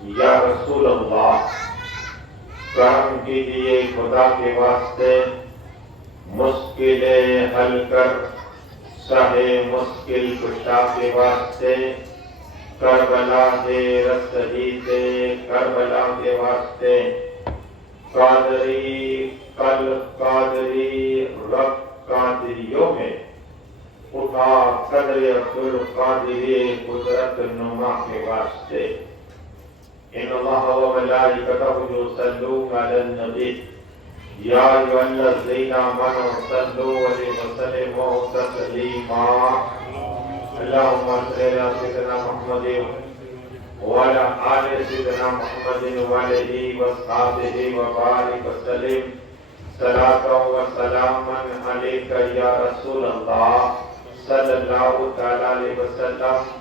یا رسول اللہ کرم کیجئے خدا کے واسطے، مشکلیں حل کر سہے مشکل کشا کے واسطے، کربلا دے رسہی دے کربلا کے واسطے، قادری کل قادری رب قادریوں میں اٹھا قدر عبدالقادری قدرت نما کے واسطے۔ ان اللہ و ملائکتہ یصلون علی النبی یا ایھا الذین آمنوا صلوا علیہ وسلموا تسلیما۔ اللہم صل علی سیدنا محمد وعلی آل سیدنا محمد وعلیہ وصحبہ وبارک وسلم صلاۃ و سلاما علیک یا رسول اللہ صلی اللہ تعالی علیہ وسلم۔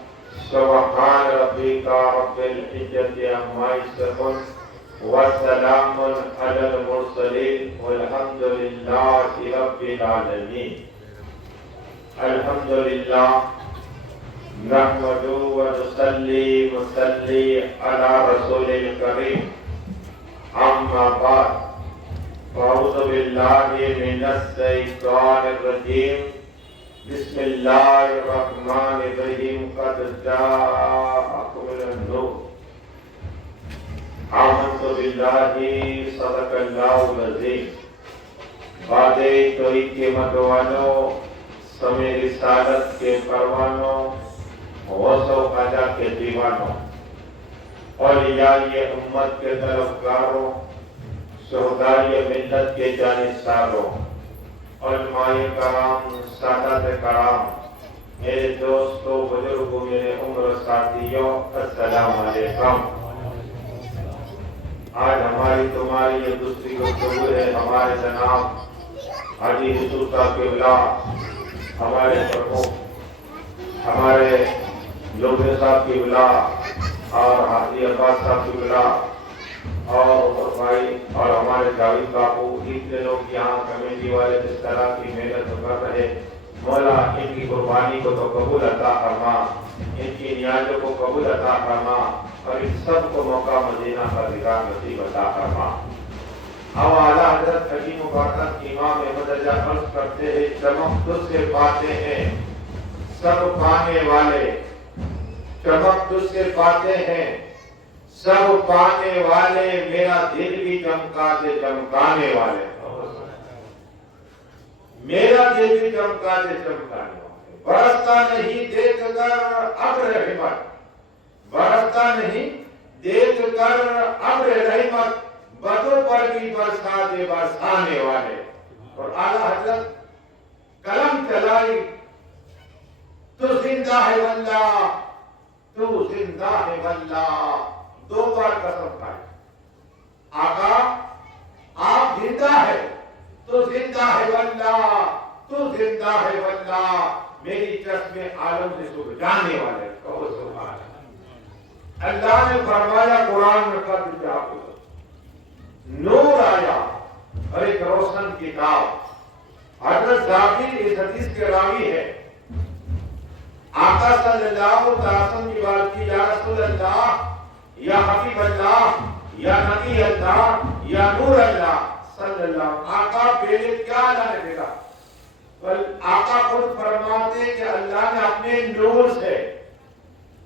سبحان ربک رب العزۃ عما یصفون وسلام علی المرسلین والحمد للہ رب العالمین۔ الحمدللہ نحمد و نصلی علی رسول الکریم، اما بعد اعوذ باللہ من الشیطان الرجیم، بسم اللہ الرحمن الرحیم۔ قد جاءکم النور، آمنت باللہ صدق اللہ العظیم۔ باد توحید کے مدوانوں، سمے رسالت کے پروانوں، غوث و خواجہ کے دیوانوں، اولیاء امت کے طلبگاروں، شہداء ملت کے جانثاروں، علماء کرام، سادات کرام، میرے دوستوں، بزرگوں، میرے عمر ساتھیوں، السلام علیکم۔ آج ہماری تمہاری یہ دوسری گفتگو ہے ہمارے جناب حاجی یوسف صاحب قبلہ، ہمارے پرمکھ، ہمارے لوبے صاحب قبلہ اور حاجی عباس صاحب قبلہ اور عمر بھائی اور ہمارے جاوید باپو، اتنے لوگ یہاں کمیٹی والے جس طرح کی محنت کر رہے، مولا ان کی قربانی کو تو قبول عطا فرما، ان کی نیازوں کو قبول عطا فرما اور ان سب کو موقع مدینہ کا دیدار نصیب عطا فرما۔ ہم اعلیٰ حضرت حکیم مبارک امام احمد رضا عرض کرتے ہیں، چمک تجھ سے پاتے ہیں سب پانے والے، چمک تجھ سے پاتے ہیں سب پانے والے، میرا دل بھی چمکا دے چمکانے والے، میرا دل بھی چمکا دے چمکانے والے۔ برستا نہیں دیکھ کر ابر رحمت، برستا نہیں دیکھ کر ابر رحمت، بدوں پر بھی برسا دے برسانے والے۔ اور اعلیٰ حضرت قلم چلائی، تو زندہ ہے واللہ، تو زندہ ہے واللہ، دو بار قسم کھائی۔ آقا آپ زندہ ہے تو زندہ ہے واللہ، تو زندہ ہے واللہ، میری چشم عالم سے سب جانے والے، کہو سبحان اللہ۔ اللہ نے فرمایا قرآن میں قد جاءکم نور آیا اور ایک روشن کتاب۔ حضرت ذاکر اس حدیث کے راوی ہے، آقا صلی اللہ علیہ وسلم کی بات کی، یا رسول اللہ، یا حبیب اللہ، یا نبی اللہ، یا نور اللہ صلی اللہ علیہ وسلم۔ آقا پہلے کیا اللہ نے دیکھا؟ بل آقا خود فرماتے کہ اللہ نے اپنے نور سے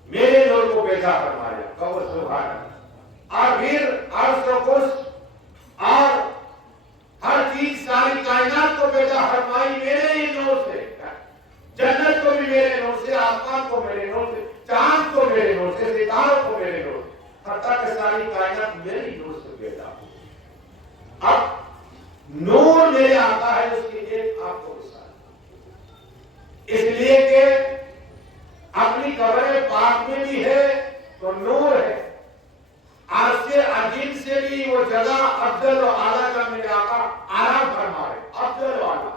میرے نور کو پیدا فرمایا، کہو سبحان اللہ۔ اور پھر عرش و کرسی اور ہر چیز ساری کائنات کو پیدا فرمائی میرے ہی نور سے، جنت کو بھی میرے نور سے، آسمان کو میرے نور سے، چاند کو میرے نور سے، ستاروں کو میرے نور سے، حتیٰ کہ ساری کائنات میرے ہی نور سے پیدا ہوئی۔ اب نور میرے آقا ہے، اس کی ایک آپ کو مثال، اس لیے کہ اپنی قبر پاک میں بھی ہے تو نور ہے، عرش عظیم سے بھی وہ جگہ افضل و اعلیٰ کا میرے آقا آرام فرما رہے، افضل و اعلیٰ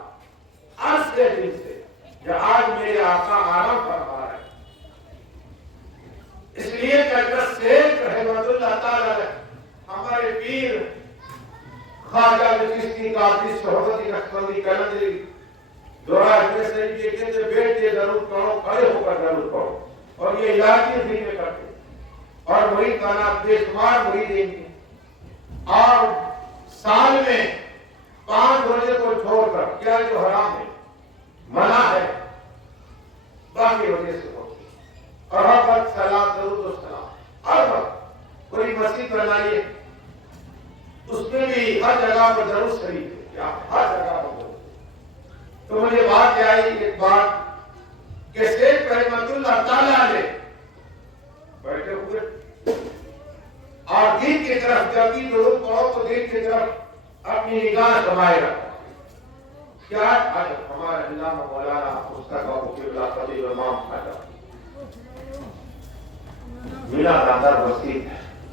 عرش عظیم سے جو آج میرے آقا آرام فرما رہے۔ اس لیے کہ حضرت شیخ رحمت اللہ تعالی ہمارے پیر خواجہ چشتی قادری صحبتی نقشبندی کلندری دورہ میں سے یہ کہتے بیٹھ کے ضرور پڑھو، کھڑے ہو کر ضرور پڑھو، اور یہ علاج بھی میں کرتے اور مرید کا نام بے شمار مرید ہیں اور سال میں 5 روزے کو چھوڑ کر کیا جو حرام ہے منع ہے باقی روزے سے ہوتی اور ہر وقت سلام درود و سلام ہر وقت پوری مسجد بنائیے اس میں بھی ہر جگہ پر درود شریف ہے کیا ہر جگہ پر درود تو مجھے بات آئی ایک بات کہ شیخ رحمت اللہ تعالیٰ نے بیٹھے ہوئے اور دین کی طرف جب بھی درود پڑھو تو دین کی طرف اپنی نگاہ سمائے رکھا کیا آج ہمارے علامہ مولانا مصطفیٰ مفتی اللہ قدیر امام خواجہ میرا ناظر وسیع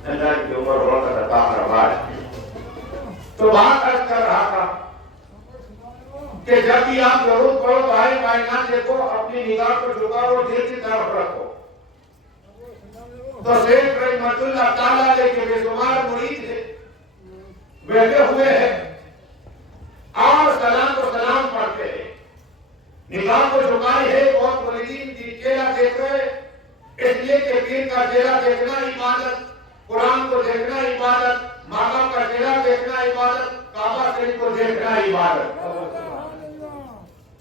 اللہ کی عمر برکت عطا فرمائے تو بات عرض کر رہا تھا کہ جب بھی آپ درود پڑھو تو آئے کائنات دیکھو اپنی نگاہ کو جھکاؤ دل کی طرف رکھو تو شیخ رحمت اللہ تعالیٰ کے بے شمار مرید ہے بیٹھے ہوئے ہیں اور سلام کو سلام پڑھتے ہیں نگاہ کو جھکائی ہے بہت مریدین کی چہرہ دیکھ رہے اس لیے کہ پیر کا چہرہ دیکھنا عبادت قرآن کو دیکھنا عبادت ماں باپ کا چہرہ دیکھنا عبادت کعبہ شریف کو دیکھنا عبادت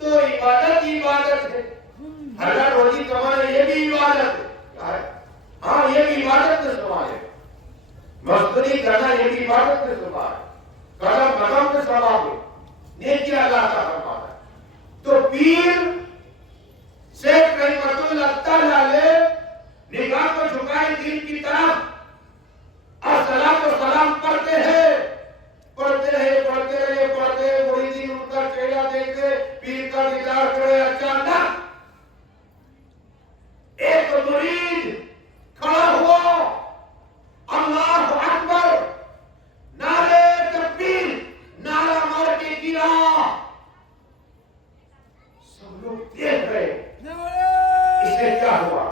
تو عبادت ہی عبادت ہے حلال روزی کمانا یہ بھی عبادت ہے ہاں یہ بھی عبادت کا سوال ہے مزدوری کرنا یہ بھی عبادت کا سوال ہے قدم قدم کا ثواب ہے نیکی اللہ کا فرمان ہے تو پیر شیخ رحمت اللہ تعالیٰ نے نگاہ کو جھکائے دین کی طرف اور سلام و سلام پڑھتے ہیں پڑھتے رہے مریدین ان کا چہرہ دیکھتے پیر کا دیدار کرے اچانک ایک مرید کھڑا ہوا اللہ اکبر نعرے تکبیر نعرہ مار کے گرا سب لوگ دیکھ رہے اسے کیا ہوا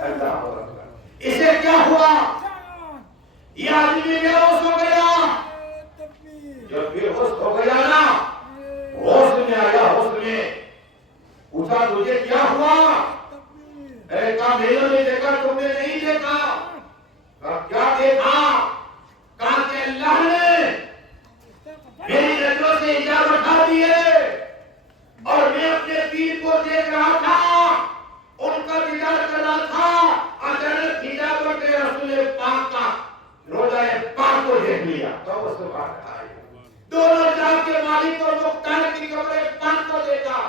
اللہ اکبر اسے کیا ہوا یہ آدمی بے ہوش ہو گیا جب بے ہوش ہو گیا نا ہوش میں آیا ہوش میں پوچھا تجھے کیا ہوا کہا میں نے دیکھا تم نے نہیں دیکھا کہا کیا دیکھا کہا کہ اللہ نے میری نظروں سے حجاب اٹھا دیے اور میں اپنے پیر کو دیکھ رہا تھا ان کا دیدار کر رہا تھا اچانک حجاب کے رسول پاک کا روزہ پاک کو دیکھ لیا تو سبحان اللہ دونوں جہاں کے مالک اور مختار کی قبر پاک کو دیکھا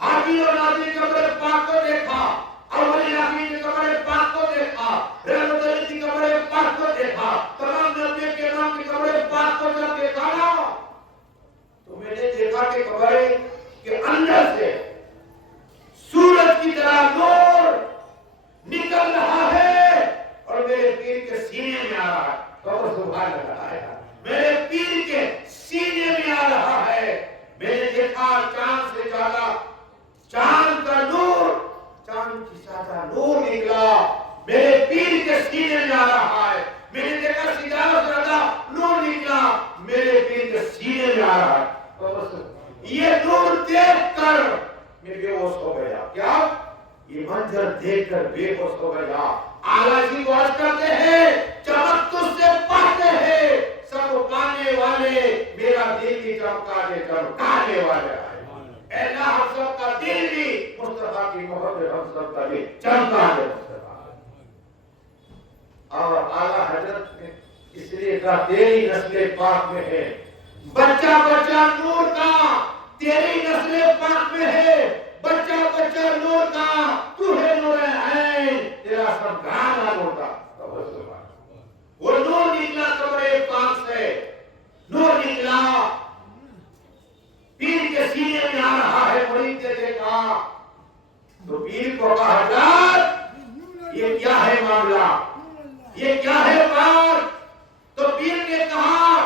حاجی اور ناظر کی قبر پاک کو دیکھا اولی نبی کی قبر پاک کو دیکھا رحمت اللہ کی قبر پاک کو دیکھا تمام نبی کے نام کی قبر پاک کو جب دیکھا نا تو میں نے دیکھا کہ قبر کے اندر سے سورج کی طرح نور نکل رہا ہے اور میرے پیر کے سینے میں آ رہا ہے قبر سبحان اللہ ہے میرے پیر کے سینے میں آ رہا ہے میں نے دیکھا چاند سے زیادہ چاند کا نور چاند کی سادہ نور نکلا میرے پیر کے سینے میں آ رہا ہے میں نے دیکھا ستاروں سے زیادہ نور نکلا میرے پیر کے سینے میں آ رہا ہے یہ نور دیکھ کر میں بے ہوش ہو گیا کیا یہ منظر دیکھ کر بے ہوش ہو گیا آلہ جی کو عرض کرتے ہیں چمک تجھ سے پاتے ہیں سب پانے والے میرا دل بھی چمکانے والے اے اللہ ہم سب کا دل بھی مصطفیٰ کی محبت ہم سب کا دل چمکا دے اور اعلیٰ حضرت نے اس لیے کہا تیری نسل پاک میں ہے بچہ بچہ نور کا تیری نسل پاک میں ہے بچہ بچہ نور کا تو ہے نور عین تیرا سب گانا نور کا وہ نور نکلا قبر پاک سے نور نکلا پیر کے سینے میں آ رہا ہے مرید نے دیکھا تو پیر کو کہا حضرت یہ کیا ہے معاملہ یہ کیا ہے بات تو پیر نے کہا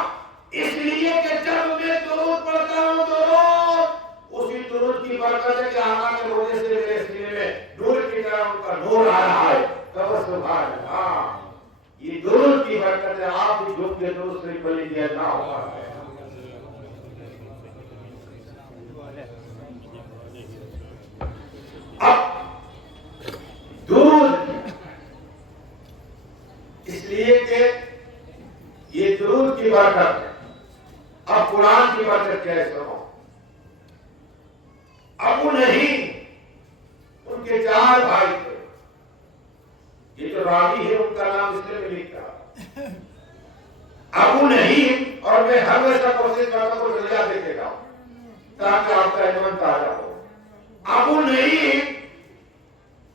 اس لیے کہ جب میں درود پڑھتا ہوں درود اسی درود کی برکت ہے کہ آقا کے روزے سے میرے سینے میں نور کی طرح ان کا نور آ رہا ہے تو سبحان اللہ یہ درود کی برکت ہے آپ بھی جھک کے درود شریف پڑھ لیجیے نہ ہوگا اب درود اس لیے کہ یہ درود کی برکت ہے. اب قرآن کی برکت کیا ہے سنو. ابو نہیں ان کے 4 بھائی تھے. یہ جو راوی ہے ان کا نام اس میں لکھا ابو نہیں. اور میں ہر ویسا کوشش کرتا ہوں ذریعہ دیکھے گا تاکہ آپ کا ایمان تازہ ہو. ابو نہیں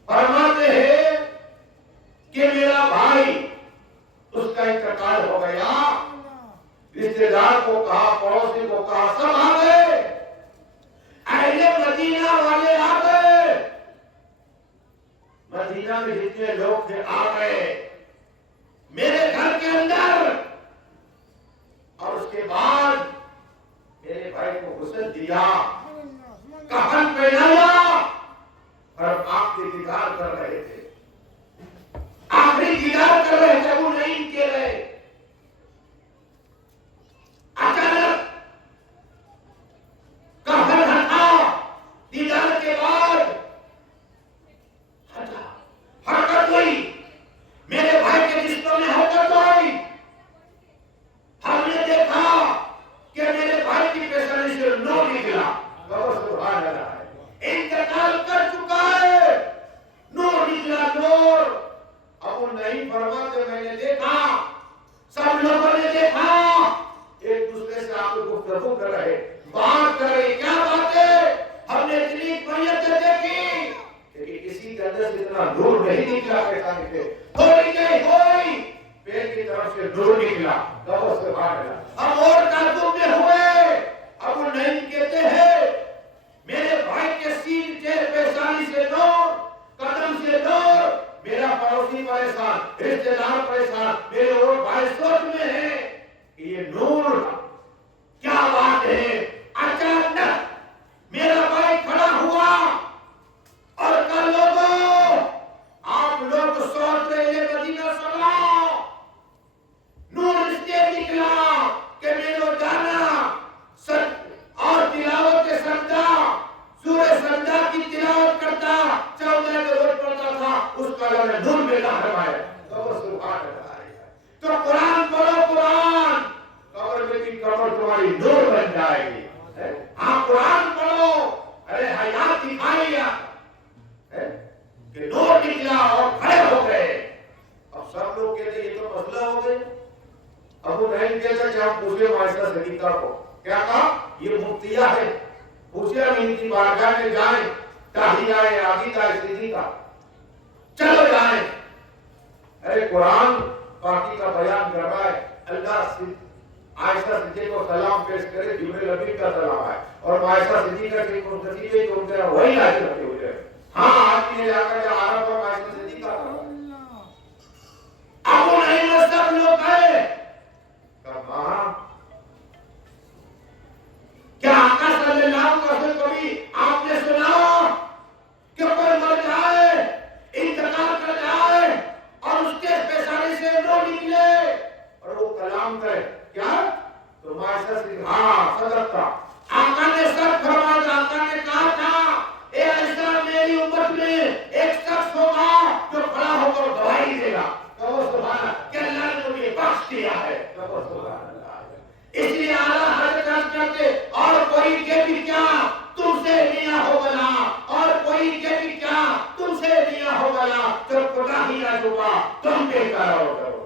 فرماتے ہیں کہ میرا بھائی اس کا انتقال ہو گیا. رشتے دار کو کہا, پڑوسی کو کہا, سب آ گئے. اہل مدینہ والے آ گئے. مدینہ میں جتنے لوگ تھے آ گئے میرے گھر کے اندر. اور اس کے بعد میرے بھائی کو غسل دیا, کفن پہنایا. اور آپ کے دیدار کر رہے تھے, آخری دیدار کر رہے تھے. وہ نہیں کہہ رہے. اچانک کفن ہٹا. دیدار کے بعد حرکت ہوئی. میرے بھائی کے جسم میں حرکت ہوئی. ہم نے دیکھا کہ میرے بھائی کی پیشانی سے نور نکلا. سبحان اللہ. انتقال کر چکا ہے, نور نکلا, نور. اب وہ نہیں فرماتے میں نے دیکھا, سب لوگوں نے دیکھا, ایک دوسرے سے آپ کو گفتگو کر رہے, بات کر رہے. کیا بات ہے؟ ہم نے اتنی میتیں دیکھی لیکن کسی کے اندر سے اتنا نور نہیں نکلا پیشانی سے. تھوڑی دیر ہوئی, پیر کی طرف سے نور نکلا. سبحان اللہ. ہم اور تعجب میں ہوئے. اب وہ نہیں کہتے ہیں میرے بھائی کے سین چہرے پیشانی سے نور, قدم سے نور. میرا پڑوسی پریشان, رشتے دار پریشان, میرے اور بھائی سوچ میں ہے کہ یہ نور کیا بات ہے. اچانک میرا بھائی کھڑا ہوا اور کہا لوگوں, آپ لوگ سوچ رہے ہیں مدینہ سلام. نور اس لیے نکلا کہ میرے جانا اور تلاوت کے سجدہ, سورہ سجدہ کی تلاوت کرتا, 14 کے روز پڑھتا تھا, اس کا اللہ نے نور میں فرمایا. سبحان اللہ. تو قرآن پڑھو, قرآن قبر میں کی قبر تمہاری نور بن جائے گی. ہاں قرآن پڑھو. ارے حیات دکھائی کہ نور نکلا اور کھڑے ہو گئے. اب سب لوگ کہتے یہ تو مسئلہ ہو گئے. ابو نہیں کہتا کہ ہم پوچھے معاشرہ صدیقہ کو. کیا کہا؟ یہ مفتیہ ہے, پوچھے ہم ان کی بارگاہ میں جائیں, تاہی آئے عابد آئے صدیقہ, چلو جائیں. ارے قرآن پاکی کا بیان کر رہا ہے. اللہ عائشہ صدیقہ کو سلام پیش کرے, جبریل امین کا سلام ہے. اور عائشہ صدیقہ کے منتظر جو ان کا وہی حاضر رکھے ہوئے. ہاں آپ نے جا کر عرب اور عائشہ صدیقہ ابو نہیں وہ سب لوگ گئے. کہا کیا آقا صلی اللہ علیہ وسلم کبھی آپ نے سنا کہ کوئی مر جائے, انتقال کر جائے اور اس کے پیشانی سے نور نکلے اور وہ کلام کرے؟ کیا تو معاشرہ سے ہاں صدق تھا. آقا نے سب فرمایا. آقا نے کہا تھا اے ایسا میری امت میں ایک شخص ہوگا جو کھڑا ہو کر گواہی دے گا. سبحان اللہ کہ اللہ نے مجھے بخش دیا ہے. سبحان اللہ. اس لیے اعلیٰ حضرت کرتے اور کوئی کے بھی کیا تم سے نیا ہو گلا, اور کوئی کے بھی کیا تم سے نیا ہو گلا, جب خدا ہی نہ چھپا تم بے قرار کرو.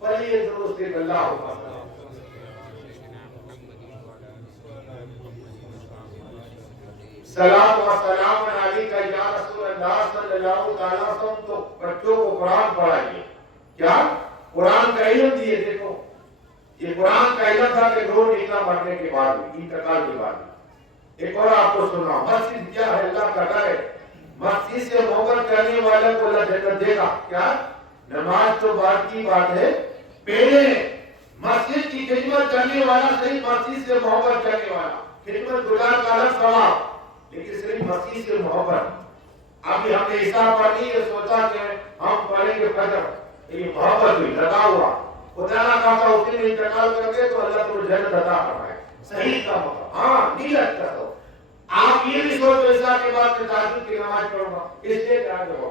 پڑھیے درود اللہ ہوگا. سلام و سلام علیکہ یا رسول اللہ صلی اللہ تعالیٰ وسلم. تو بچوں کو قرآن پڑھائیے. کیا قرآن کا علم دیے. دیکھو یہ قرآن کا علم تھا کہ نور نکلا مرنے کے بعد بھی, انتقال کے بعد بھی. ایک اور آپ کو سنا, مسجد کیا ہے اللہ کا ڈر ہے. مسجد سے محبت کرنے والا کو اللہ جنت دے گا. کیا نماز تو بات کی بات ہے, پہلے مسجد کی خدمت کرنے والا, صرف مسجد سے محبت کرنے والا, خدمت گزار کا الگ ثواب, لیکن صرف مسجد سے محبت. ابھی ہم نے حساب پڑھ لی, یہ سوچا کہ ہم پڑھیں گے فجر, یہ محبت ہوئی لگا ہوا. خدا نہ کہا اس دن انتقال کر گئے تو اللہ تمہیں جنت عطا فرمائے. صحیح کا موقع ہاں نہیں لگتا. تو آپ یہ بھی سوچو عشاء کے بعد میں تہجد کی نماز پڑھوں گا, اس لیے کہا کہ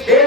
6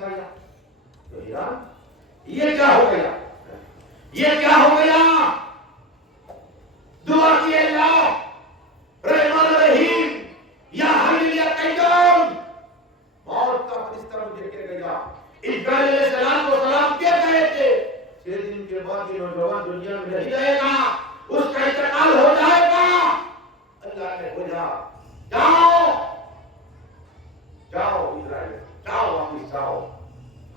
کھایا تو حیران یہ کیا ہو گیا، یہ کیا ہو گیا؟ دعا کی اللہ رحمان رحیم یا حی یا قیوم، موت کا فرشتہ مجھے کہہ گیا اسرائیل علیہ السلام کیا کہے تھے 6 دن کے بعد یہ نوجوان دنیا میں نہیں رہے گا، اس کا انتقال ہو جائے گا۔ اللہ نے بولا جاؤ جاؤ اسرائیل، جاؤ واپس جاؤ،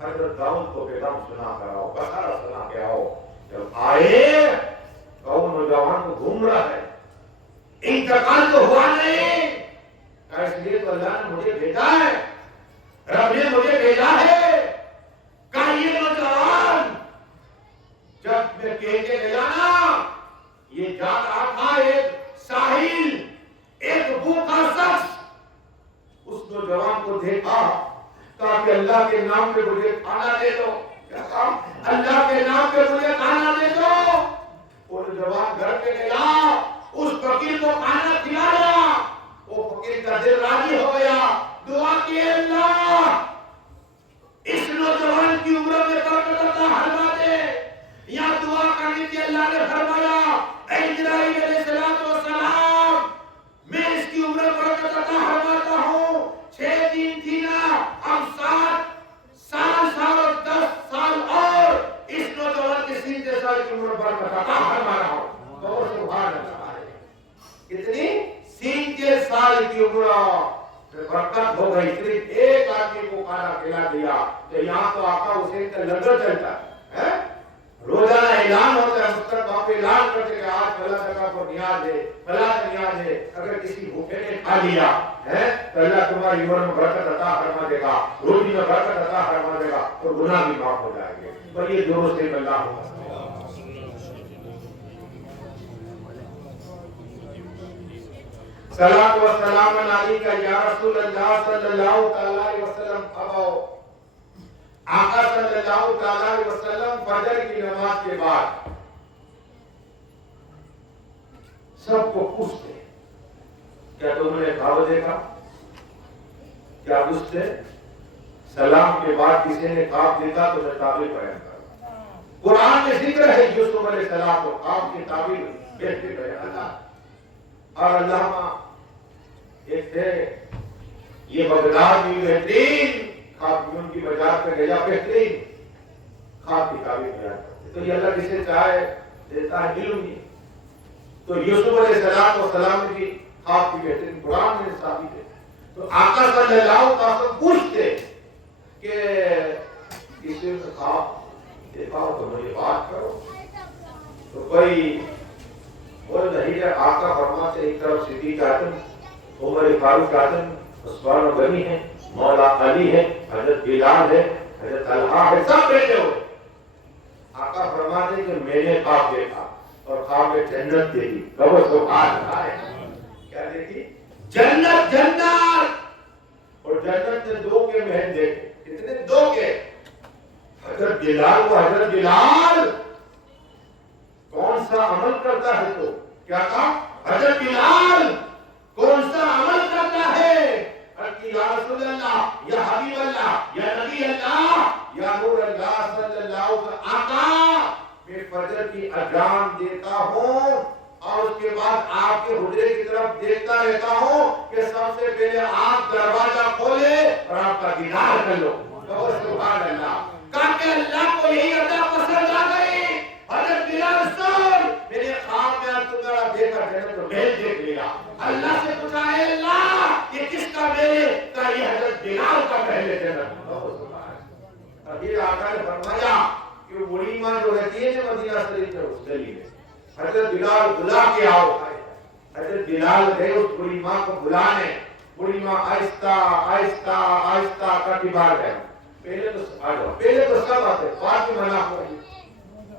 حضرت داؤد کو پیغام سنا کر آؤ، بشارت سنا کے آؤ۔ جب آئے تو نوجوان کو گھوم رہا ہے، انتقال تو ہوا نہیں، اس لیے تو اللہ نے مجھے بھیجا ہے، رب نے مجھے بھیجا ہے کہ یہ نوجوان جب میں کہہ کے گیا نا، یہ جا رہا تھا ایک ساحل، ایک بھوکا شخص، اس نوجوان کو دیکھا کہا کہ اللہ کے نام پہ مجھے کھانا دے دو، اللہ کے نام پہ مجھے کھانا دے دو۔ وہ نوجوان گھر پہ گیا، اس فقیر کو کھانا کھلایا، وہ فقیر کا دل راضی ہو گیا، دعا کی اللہ اس نوجوان کی عمر میں برکت عطا فرما دے، یا دعا کرنے کی اللہ نے فرمایا اے اسرائیل علیہ السلام میں اس کی عمر برکت عطا فرماتا ہوں، 6 دن تھی نا، اب 7 سال اور 10 سال اور اس نوجوان کے 37 سال کی عمر برکت عطا فرما رہا ہوں۔ تو سبحان اللہ، کتنی 37 سال کی عمر برکت ہو گئی، صرف ایک آدمی کو کھانا کھلا دیا۔ تو یہاں تو آقا حسین کا لنگر چلتا ہے، روزانہ اعلان ہوتا ہے، مستقبل وہاں پہ اعلان کرتے کہ آج فلاں جگہ پر نیاز ہے، فلاں نیاز ہے، اگر کسی بھوکے نے کھا لیا ہے تو اللہ تمہاری عمر میں برکت عطا فرما دے گا، روزی میں برکت عطا فرما دے گا، اور گناہ بھی معاف ہو جائیں گے۔ پر یہ درست ہے اللہ ہو۔ صلاۃ و سلام علیکہ یا رسول اللہ صلی اللہ علیہ وسلم۔ اب آؤ، آقا صلی اللہ علیہ وسلم فجر کی نماز کے بعد سب کو پوچھتے کیا تم نے خواب دیکھا؟ کیا پوچھتے؟ سلام کے بعد کسی نے خواب دیکھا تو میں تعبیر بیان کروں۔ قرآن میں ذکر ہے یوسف علیہ السلام کو خواب کی تعبیر بہتر بیان کرنا۔ اور علامہ ایک تھے یہ بغداد میں بہترین خواب کی بازار پہ گیا، بہترین خواب کی تعبیر بیان کرتے۔ تو یہ اللہ جسے چاہے دیتا ہے علم نہیں۔ تو یوسف علیہ السلام کی خواب کی بہترین قرآن میں ثابت ہے۔ تو آقا صلی اللہ علیہ وسلم پوچھتے کہ کسی نے خواب دیکھا ہو تو مجھے بات کرو۔ تو کوئی بول رہی ہے، آقا فرماتے ایک طرف صدیق اعظم، عمر فاروق اعظم، عثمان غنی ہے، مولا علی ہے، حضرت بلال ہے، حضرت طلحہ ہے، سب بیٹھے ہوئے۔ آقا فرماتے کہ میں نے خواب دیکھا اور خواب میں جنت دیکھی۔ کہو سبحان اللہ۔ کیا دیکھی؟ جنت، جنت۔ اور جنت نے 2 کے محل دیکھے۔ کتنے؟ 2 کے۔ حضرت بلال کو حضرت بلال کون سا عمل کرتا ہے؟ تو کیا کہا؟ حضرت بلال کون سا عمل کرتا ہے؟ یا رسول اللہ، یا حبیب اللہ، یا نبی اللہ، یا نور اللہ صلی اللہ علیہ وسلم، آقا میں فجر کی اذان دیتا ہوں اور اس کے بعد آپ کے حجرے کی طرف دیکھتا رہتا ہوں کہ سب سے پہلے آپ دروازہ کھولے اور آپ کا دیدار کر لو۔ کہو سبحان اللہ۔ کہا کہ اللہ کو یہی ادا پسند آ گئی۔ حضرت بلال سن، میرے خواب میں تمہارا دیکھا جنت تو محل دیکھ لیا۔ اللہ سے پوچھا ہے اللہ یہ کس کا محل ہے؟ کہا یہ حضرت بلال کا محل ہے جنت۔ ابھی آقا نے فرمایا کہ وہ بڑی ماں جو رہتی ہے مدینہ شریف میں اس گلی میں، حضرت بلال بلا کے آؤ۔ حضرت بلال گئے اس بڑی ماں کو بلانے۔ بڑی ماں آہستہ آہستہ آہستہ آقا کی بار گئے۔ پہلے تو سب آتے، بعد میں منع ہو رہی۔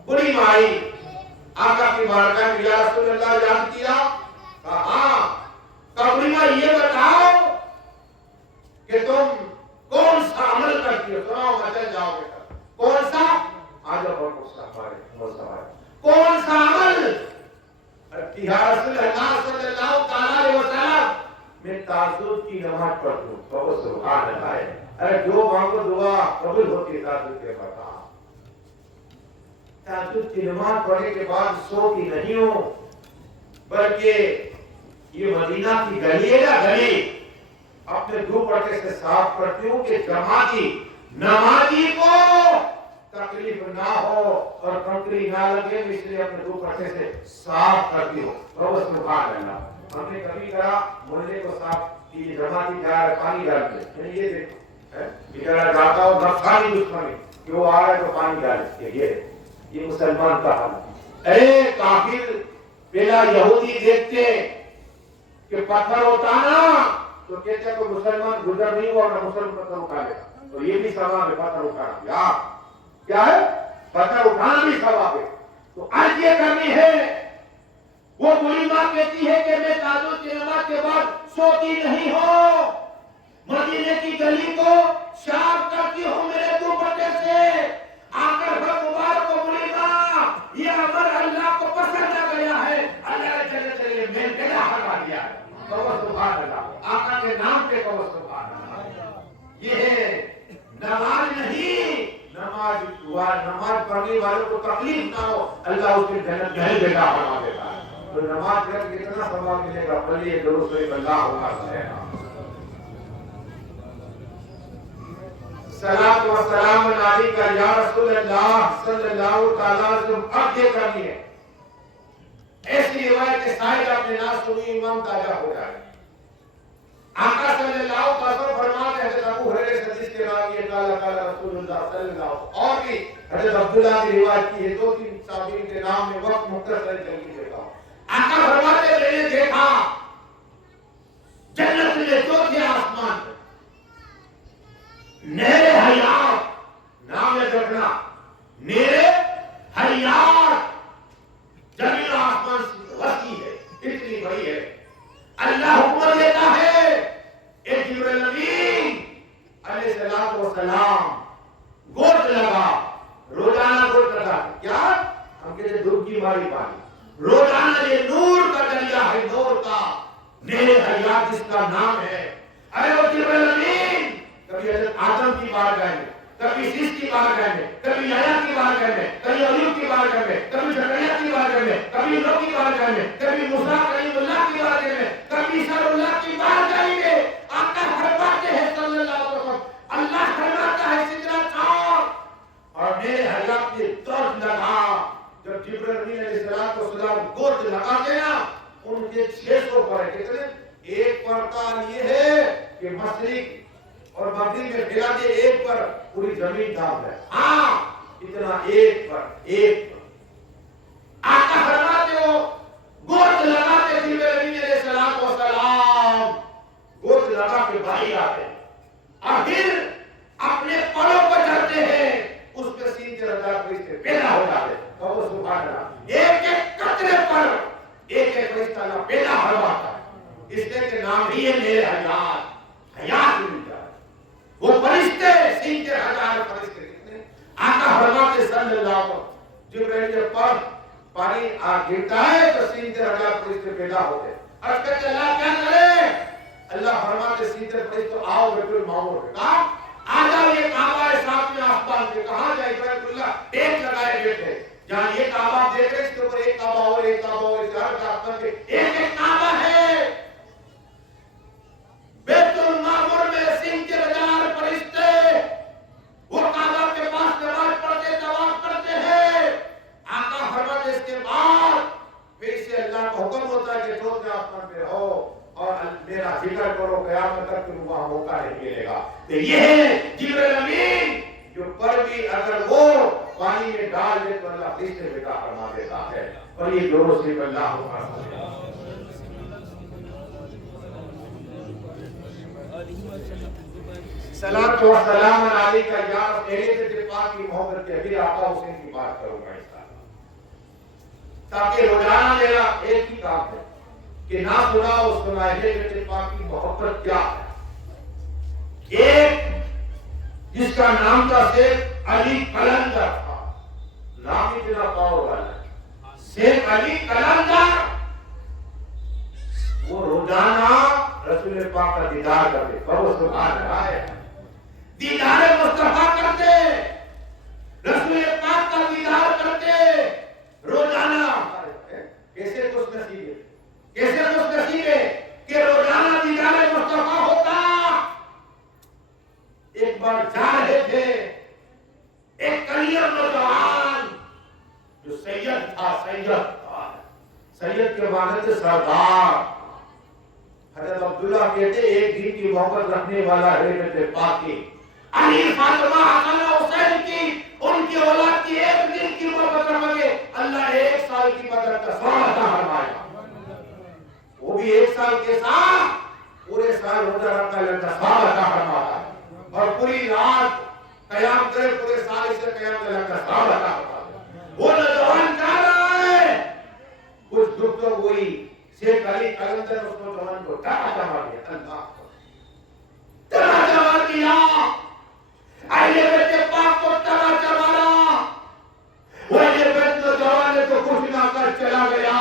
بڑی ماں آئی آقا کی بارگاہ میں، یا رسول اللہ یاد کیا؟ کہا ہاں۔ کہا بڑی ماں یہ بتاؤ کہ تم کون سا عمل کرتی ہو؟ سناؤ بچن جاؤ بیٹا۔ کون سا؟ آج اور کون سا عمل؟ یا رسول اللہ صلی اللہ علیہ وسلم میں تہجد کی نماز پڑھتا ہوں۔ کہو سبحان اللہ۔ ارے جو مانگو دعا قبول ہوتی ہے تہجد کے بعد. تہجد کی نماز پڑھنے کے بعد سوتی نہیں ہوں، بلکہ یہ مدینہ کی گلی ہے نا، گلی اپنے دوپٹے سے صاف کرتی ہوں کہ جماعتی نمازی کو تکلیف نہ ہو اور کنکری نہ لگے، اس لیے اپنے دوپٹے سے صاف کرتی ہوں. سبحان اللہ. ہم نے کبھی کہا محلے کو صاف کی جماعتی جا رہا ہے پانی ڈال کے، یہ دیکھو بیچارہ جاتا ہو نفسانی دشمنی کہ وہ آ رہا ہے تو پانی ڈالے. یہ مسلمان کا حال ہے. اے کافر پہلا یہودی دیکھتے کہ پتھر ہوتا نا تو کہتے ہیں کہ مسلمان گزر نہیں ہوا نہ مسلمان پتھر اٹھا لے. تو یہ بھی ثواب ہے پتھر اٹھانا. کیا ہے؟ پتھر اٹھانا بھی ثواب ہے. تو آج یہ کرنی ہے. وہ بری ماں کہتی ہے کہ میں تہجد کی نماز کے بعد سوتی نہیں ہوں، مدینے کی گلی کو صاف کرتی ہوں میرے دوپٹے سے. آ کر مبارک و بری ماں یہ امر اللہ کو پسند آ گیا ہے، اللہ نے جنت کے میں پیدا کروا دیا ہے. سبحان اللہ. آقا کے نام پہ کہو سبحان اللہ. یہ ہے نماز نہیں، نماز پڑھنے والوں کو تکلیف نہ ہو، اللہ اس کی جنت میں پیدا کروا دیتا ہے. تو نماز پڑھ کے کتنا ثواب ملے گا؟ پڑھیے درود شریف اللہم صل صلاۃ و سلام علیک یا رسول اللہ صلی اللہ تعالی علیہ وسلم. اب یہ کرنی ہے ایسی روایت کے سائل اپنے ناس سنی امام تازہ ہو جائے. آقا صلی اللہ تعالی وسلم فرماتے ہیں حضرت ابو ہریرہ سے حدیث کے راوی ہے قال قال رسول اللہ صلی اللہ علیہ وسلم. اور بھی حضرت عبداللہ کی روایت کی ہے. دو تین صحابین کے نام میں وقت مختصر جلدی دیتا ہوں. آقا فرماتے ہیں میں نے دیکھا جنت میں دو تھے آسمان میں نہر حیات، نام ہے رکھنا نہر حیات. زمین و آسمان سے وسیع ہے، اتنی بڑی ہے. اللہ حکم دیتا ہے اے جبرائیل امین علیہ الصلوۃ والسلام گوٹ لگا، روزانہ گوٹ لگا. کیا ہم کہتے دھوپ کی ماری پانی. روزانہ یہ نور کا دریا ہے، نور کا نہر حیات جس کا نام ہے. ارے وہ جبرائیل امین کبھی حضرت آدم کی بارگاہ میں، کبھی سیس کی بارگاہ میں، کبھی یحییٰ کی بارگاہ میں، کبھی ایوب کی بارگاہ میں، کبھی زکریا کی بارگاہ میں، کبھی نوح کی بارگاہ میں، کبھی موسیٰ کلیم اللہ کی بارگاہ میں، کبھی عیسیٰ اللہ کی بارگاہ میں. آقا فرماتے ہیں صلی اللہ علیہ وسلم، اللہ فرماتا ہے سدرہ چار اور میرے حیات میں درد لگا. جب جبرائیل امین علیہ السلام گوٹ لگاتے ہیں ان کے 600 پر ہے. کتنے؟ ایک پر کا یہ ہے کہ مشرق اور مغرب میں پھیلا دے، ایک پر پوری زمین ڈھانپ ہے. ہاں اتنا ایک پر ایک پر. آقا فرماتے ہو گوٹ لگاتے جبرائیل امین علیہ السلام گوٹ لگا کے باہر آتے اور پھر اپنے پروں کو چڑھتے ہیں. اس پہ 3,000 فرشتے پیدا ہو جاتے ہیں. کہو سبحان اللہ. ایک ایک قطرے پر ایک ایک فرشتہ اللہ پیدا کرواتا ہے. اس لیے کہ نام ہی ہے میرے حیات، حیات مل جائے. وہ فرشتے 3,000 فرشتے کتنے؟ آقا فرماتے صلی اللہ علیہ وسلم جبرائیل جب پانی گرتا ہے تو 3,000 فرشتے پیدا ہوتے ہیں. عرض کرتے اللہ کیا کرے؟ اللہ فرماتے 3,000 فرشتے آؤ بیت المعمور پہ. کہا آ جاؤ یہ کعبہ ہے ساتھ میں آسمان کے. کہاں جائے بیت اللہ ٹیک لگائے بیٹھے جہاں یہ کعبہ آپ دیکھ رہے ہیں اس کے اوپر ایک کعبہ اور ایک کعبہ اور چار آسمان کے ایک ایک کعبہ ہے. بیت المعمور میں 3,000 فرشتے وہ کعبہ کے پاس نماز پڑھتے طواف کرتے ہیں. آقا فرماتے اس کے بعد پھر سے اللہ کا حکم ہوتا ہے کہ چوتھے آسمان پہ رہو اور میرا ذکر کرو، قیامت تک تم وہاں موقع نہیں ملے گا. تو یہ ہے جبرائیل امین جو پر بھی اگر وہ پانی میں ڈال دے تو اللہ فرشتے بیٹا فرما دیتا ہے. اور یہ دونوں صرف اللہ کو فرما. صلاۃ و سلام علیک یا اہل پاک کی محبت کے بھی آقا حسین کی بات کروں گا اس طرح تاکہ روزانہ میرا ایک ہی کام ہے کہ نہ سناؤ سنا اہل پاک کی محبت کیا ہے. ایک جس کا نام تھا شیخ علی قلندر تھا، نام اتنا پاور والا ہے شیخ علی قلندر. وہ روزانہ رسول پاک کا دیدار کرتے. بہت سبحان اللہ ہے. پر جا رہے تھے، ایک کلیئر نوجوان جو سید تھا، سید کے معنی تھے سردار. حضرت عبداللہ کہتے ایک دن کی محبت رکھنے والا ہے پاکی. علی فاطمہ حسن حسین کی ان کی اولاد کی ایک دن کی محبت رکھے اللہ 1 سال کی مدد کا ثواب عطا فرمائے. وہ بھی 1 سال کے ساتھ پورے سال روزہ رکھا اللہ کا ثواب عطا فرماتا ہے. اور پوری رات قیام کرے پورے سال سے قیام کرے اللہ کا ثواب عطا فرماتا ہے. وہ نوجوان جا رہا ہے، کچھ دکھ تو ہوئی. شیخ علی قلندر اس نوجوان کو ٹراٹا مار دیا. اللہ ٹراٹا مار دیا. اہل بیت پاک کو ٹراٹا مارا. وہ اہل بیت نوجوان نے تو کچھ نہ کر چلا گیا.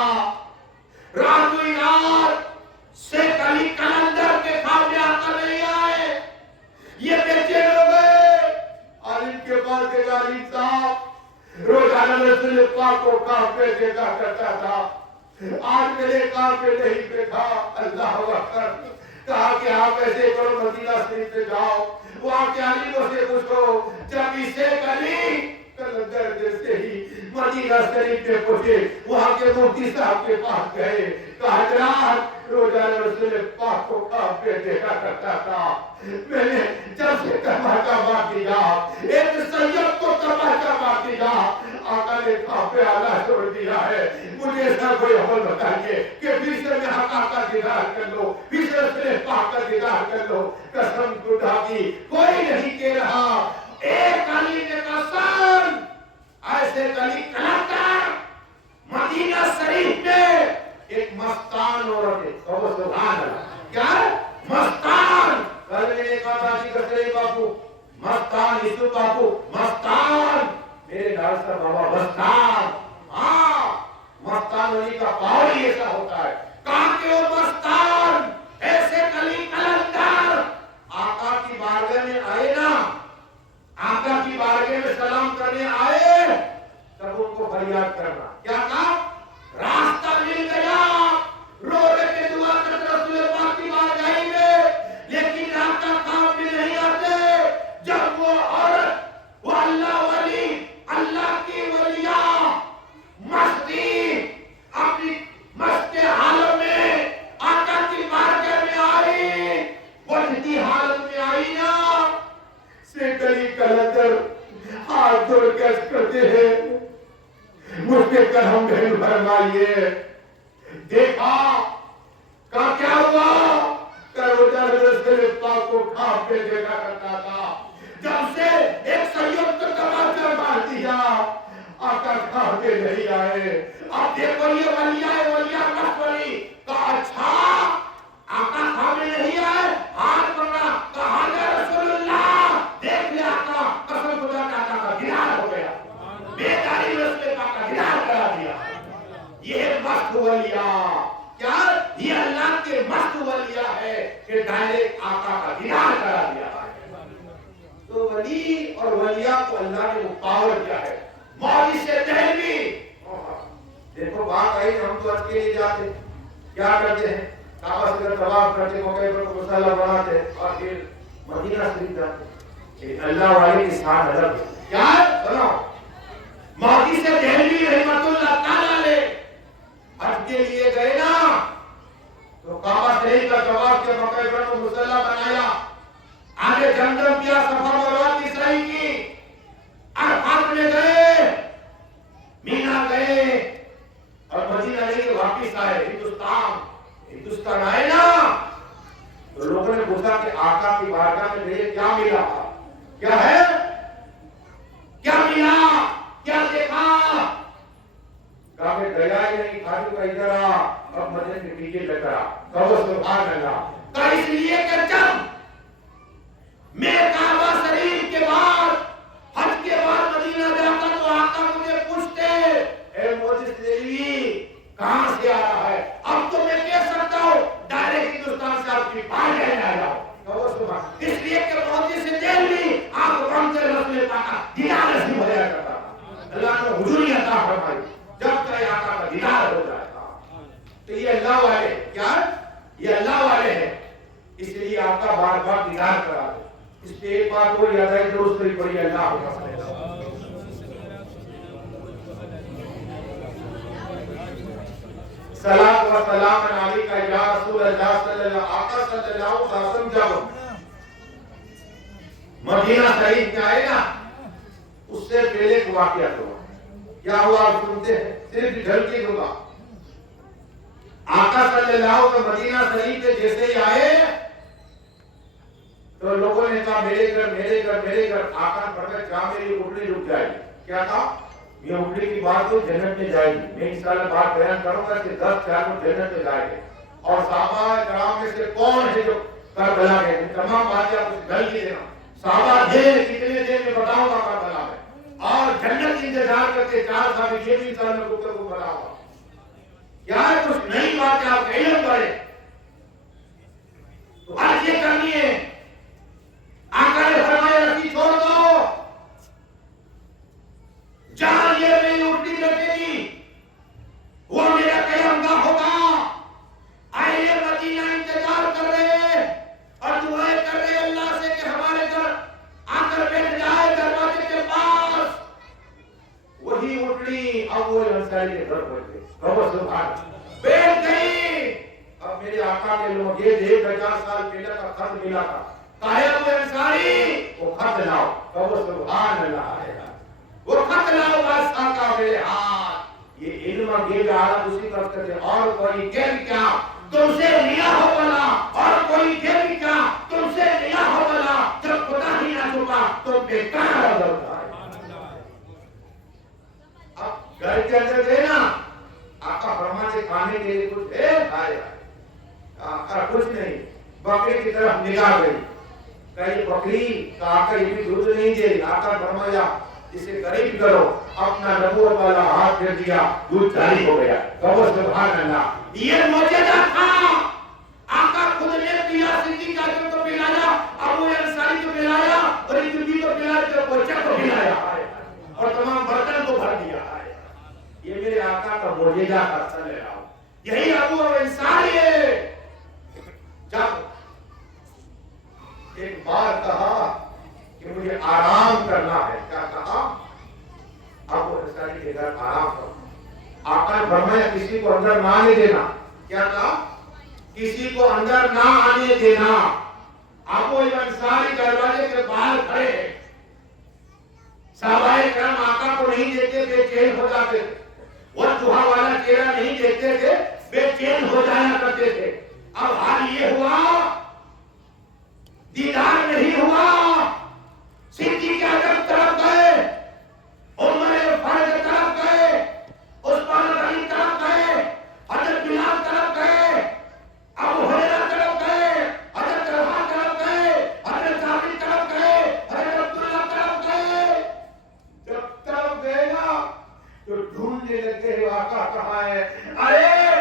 رات ہوئی رات شیخ علی قلندر کے سامنے آتا نہیں آئے. یہ بیچے ہو گئے. عالم کے پاس کے عالم صاحب روزانہ رسول پاک کو کام پہ دیکھا کرتا تھا. آج میرے کام پہ نہیں دیکھا. اللہ اکبر. کہا کہ آپ ایسے کرو مدینہ شریف پہ جاؤ، وہاں کے عالموں سے پوچھو. جب اسے علی قلندر جیسے ہی مدینہ شریف پہ پہنچے وہاں کے مفتی صاحب کے پاس گئے. کہا حضرات روزانہ رسول پاک کو کام پہ دیکھا کرتا تھا، میں نے جب سے تماچا مار دیا، ایک سید کو تماچا مار دیا، آقا نے کام پہ آنا چھوڑ دیا ہے. مجھے ایسا کوئی عمل بتائیے کہ پھر سے میں حقا کا دیدار کر لو، پھر سے رسول پاک کا دیدار کر لو. قسم خدا کی کوئی نہیں کہہ رہا. ایک علی نے قسم ایسے علی قلندر مدینہ شریف میں ایک مستان عورت ہے. سبحان اللہ. کیا مستان؟ کل میں نے کہا تھا جی کسرے باپو مستان، یوسف باپو مستان، میرے ڈاکٹر صاحب بابا مستان. ہاں مستان علی کا پاور ہی ایسا ہوتا ہے. کہاں کے وہ مستان ایسے علی قلندر آقا کی بارگاہ میں آئے نا، آقا کی بارگاہ میں سلام کرنے آئے تب ان کو فریاد کرنا. کیا کہا؟ راستہ مل گیا، رو رے کے دعا کرتے رسول پاک کی بارگاہ میں، لیکن آقا کام بھی نہیں آتے. جب وہ عورت، وہ اللہ ولی، اللہ کی ولیاں مستی اپنی مست حالت میں آقا کی بارگاہ میں آئی، بجتی حالت میں آئی نا، شیخ علی قلندر ہاتھ جوڑ کے عرض کرتے ہیں مجھ پہ کرم فرمائیے. دیکھا کہا کیا ہوا؟ روزہ رسول پاک کو کھاپ پہ دیکھا کرتا تھا. جب سے ایک سید کو تماچا مار دیا آقا کھاپ پہ نہیں آئے. اب دیکھو یہ ولیاں مست ولی. کہا اچھا آقا کھاپ پہ نہیں آئے، ہاتھ پکڑا. کہا یا رسول اللہ دیکھ لیا آقا، قسم خدا کا آقا کا دیدار ہو گیا، بیداری رسول پاک کا دیدار کرا دیا. یہ مست ولیاں، کیا یہ اللہ کے مست ولیاں ہے کہ ڈائریکٹ آقا کا دیدار کرا دیا ہے. تو ولی اور ولیاں کو اللہ نے وہ پاور دیا ہے. مولوی سے دہلوی دیکھو بات آئی، ہم تو حج کے لیے جاتے کیا کرتے ہیں؟ کعبہ سے طواف کرتے، موقع پر مصلی بناتے اور پھر مدینہ شریف جاتے. لیکن اللہ والے کی شان الگ ہے. کیا سنو، مولوی سے دہلوی رحمت اللہ تعالی علیہ حج کے لیے گئے نا تو کعبہ شریف کا طواف کے موقع پر مصلی بنایا، آگے جمجم کیا، سفر مروہ کی صحیح کی، عرفات میں گئے، مینا گئے اور مدینہ لے کے واپس آئے. ہندوستان آئے نا تو لوگوں نے پوچھا کہ آقا کی بارگاہ میں گئے کیا ملا؟ کیا ہے؟ کیا ملا؟ کیا دیکھا؟ کہا کہ گیا ہی نہیں، خاطر کا ادھر آ، اب مدینہ کے پیچھے لگ رہا. کہو سبحان اللہ. کہا اس لیے کہ جب میں کعبہ شریف کے بعد حج کے بعد مدینہ جاتا تو آقا مجھے پوچھتے اے موجز دہلوی کہاں سے آ رہا ہے؟ اب تو میں کہہ سکتا ہوں ڈائریکٹ ہندوستان سے آپ کی بات ہے آ جاؤ. اس لیے کہ موجز دہلوی آپ کو کون سے رسول پاک کا دیدار نصیب ہو جایا کرتا تھا. اللہ نے حضوری عطا فرمائی جب تک آقا کا دیدار ہو جائے گا. تو یہ اللہ والے کیا؟ یہ اللہ والے ہیں، اس لیے آقا بار بار دیدار کرا دے. اس پہ ایک بات کو یاد ہے درست نہیں پڑی اللہ ہوگا صلاۃ و سلام علیکہ یا رسول اللہ صلی اللہ آقا صلی اللہ علیہ وسلم جب مدینہ شریف میں آئے نا اس سے پہلے ایک واقعہ ہوا کیا ہوا آپ سنتے ہیں صرف جھلکی دوں گا آقا صلی اللہ علیہ وسلم مدینہ شریف میں جیسے ہی آئے تو لوگوں نے کہا میرے گھر آقا فرمایا کیا میری اٹھنی رک جائے گی کیا کہا یہ اٹھنی کی بات تو جنت میں جائے گی میں انشاءاللہ بات بیان کروں گا کہ 10 چاروں جنت میں جائے گے اور صحابہ کرام میں سے کون ہے جو کربلا گئے تمام باتیں آپ کو گل کی دینا صحابہ کتنے دیر میں بتاؤں گا کربلا میں اور جنت کی انتظار کرتے 4 صحابہ یہ بھی انشاءاللہ میں گفتگو بتاؤں گا یار کچھ نئی باتیں آپ کا علم کریں تو آج یہ کرنی ہے آقا نے فرمایا رسی چھوڑ دو جہاں یہ میری اٹھنی لگے گی وہ میرا قیام گاہ ہوگا آئے مدینہ انتظار کر رہے اور دعائیں کر رہے اللہ سے کہ ہمارے گھر آ کر بیٹھ جائے دروازے کے پاس وہی اٹھنی اب وہ انصاری کے گھر پہنچ گئی سبحان بیٹھ گئی اب میرے آقا کے لوگ یہ 1000 سال پہلے کا خط ملا تھا کہے وہ انصاری وہ خط لاؤ کہو سبحان اللہ وہ خط لاؤ بادشاہ کا میرے ہاتھ یہ علم گیل عالم اسی طرف سے اور کوئی گیل کیا تم سے لیا ہو بلا اور کوئی گیل کیا تم سے لیا ہو بلا جب خدا ہی نہ چکا تو بیکار ہوتا ہے اب گھر کے اندر گئے نا آقا فرما سے کھانے کے لیے کچھ ہے کھائے آقا کچھ نہیں بکری کی طرف نگاہ گئی کہیں بکری کا آقا یہ بھی دودھ نہیں دے آقا فرمایا اسے قریب کرو اپنا نبوت والا ہاتھ پھیر دیا دودھ جاری ہو گیا کہو سبحان اللہ یہ معجزہ تھا آقا خود نے دیا صدیق اکبر کو پلایا ابو انصاری کو پلایا اور بی کو پلایا جو بچہ کو پلایا اور تمام برتن کو بھر دیا یہ میرے آقا کا معجزہ کا اثر ہے یہی ابو انصاری ہے جب ایک بار کہا کہ مجھے آرام کرنا ہے کیا کہا ابو انصاری کے گھر آرام کرو آقا نے فرمایا کسی کو اندر نہ آنے دینا کیا کہا کسی کو اندر نہ آنے دینا ابو انصاری دروازے کے باہر کھڑے ہیں صحابہ کرام آقا کو نہیں دیکھتے بے چین ہو جاتے تھے وہ چوہا والا چہرہ نہیں دیکھتے تھے بے چین ہو جایا کرتے تھے اب حال یہ ہوا دیدار نہیں ہوا صدیق اکبر طرف گئے عمر فاروق طرف گئے عثمان غنی طرف گئے حضرت بلال طرف گئے ابو ہریرہ طرف گئے حضرت طلحہ طرف گئے حضرت ثابت طرف گئے حضرت عبداللہ طرف گئے جب طرف گئے نا تو ڈھونڈنے لگے آقا کہاں ہے ارے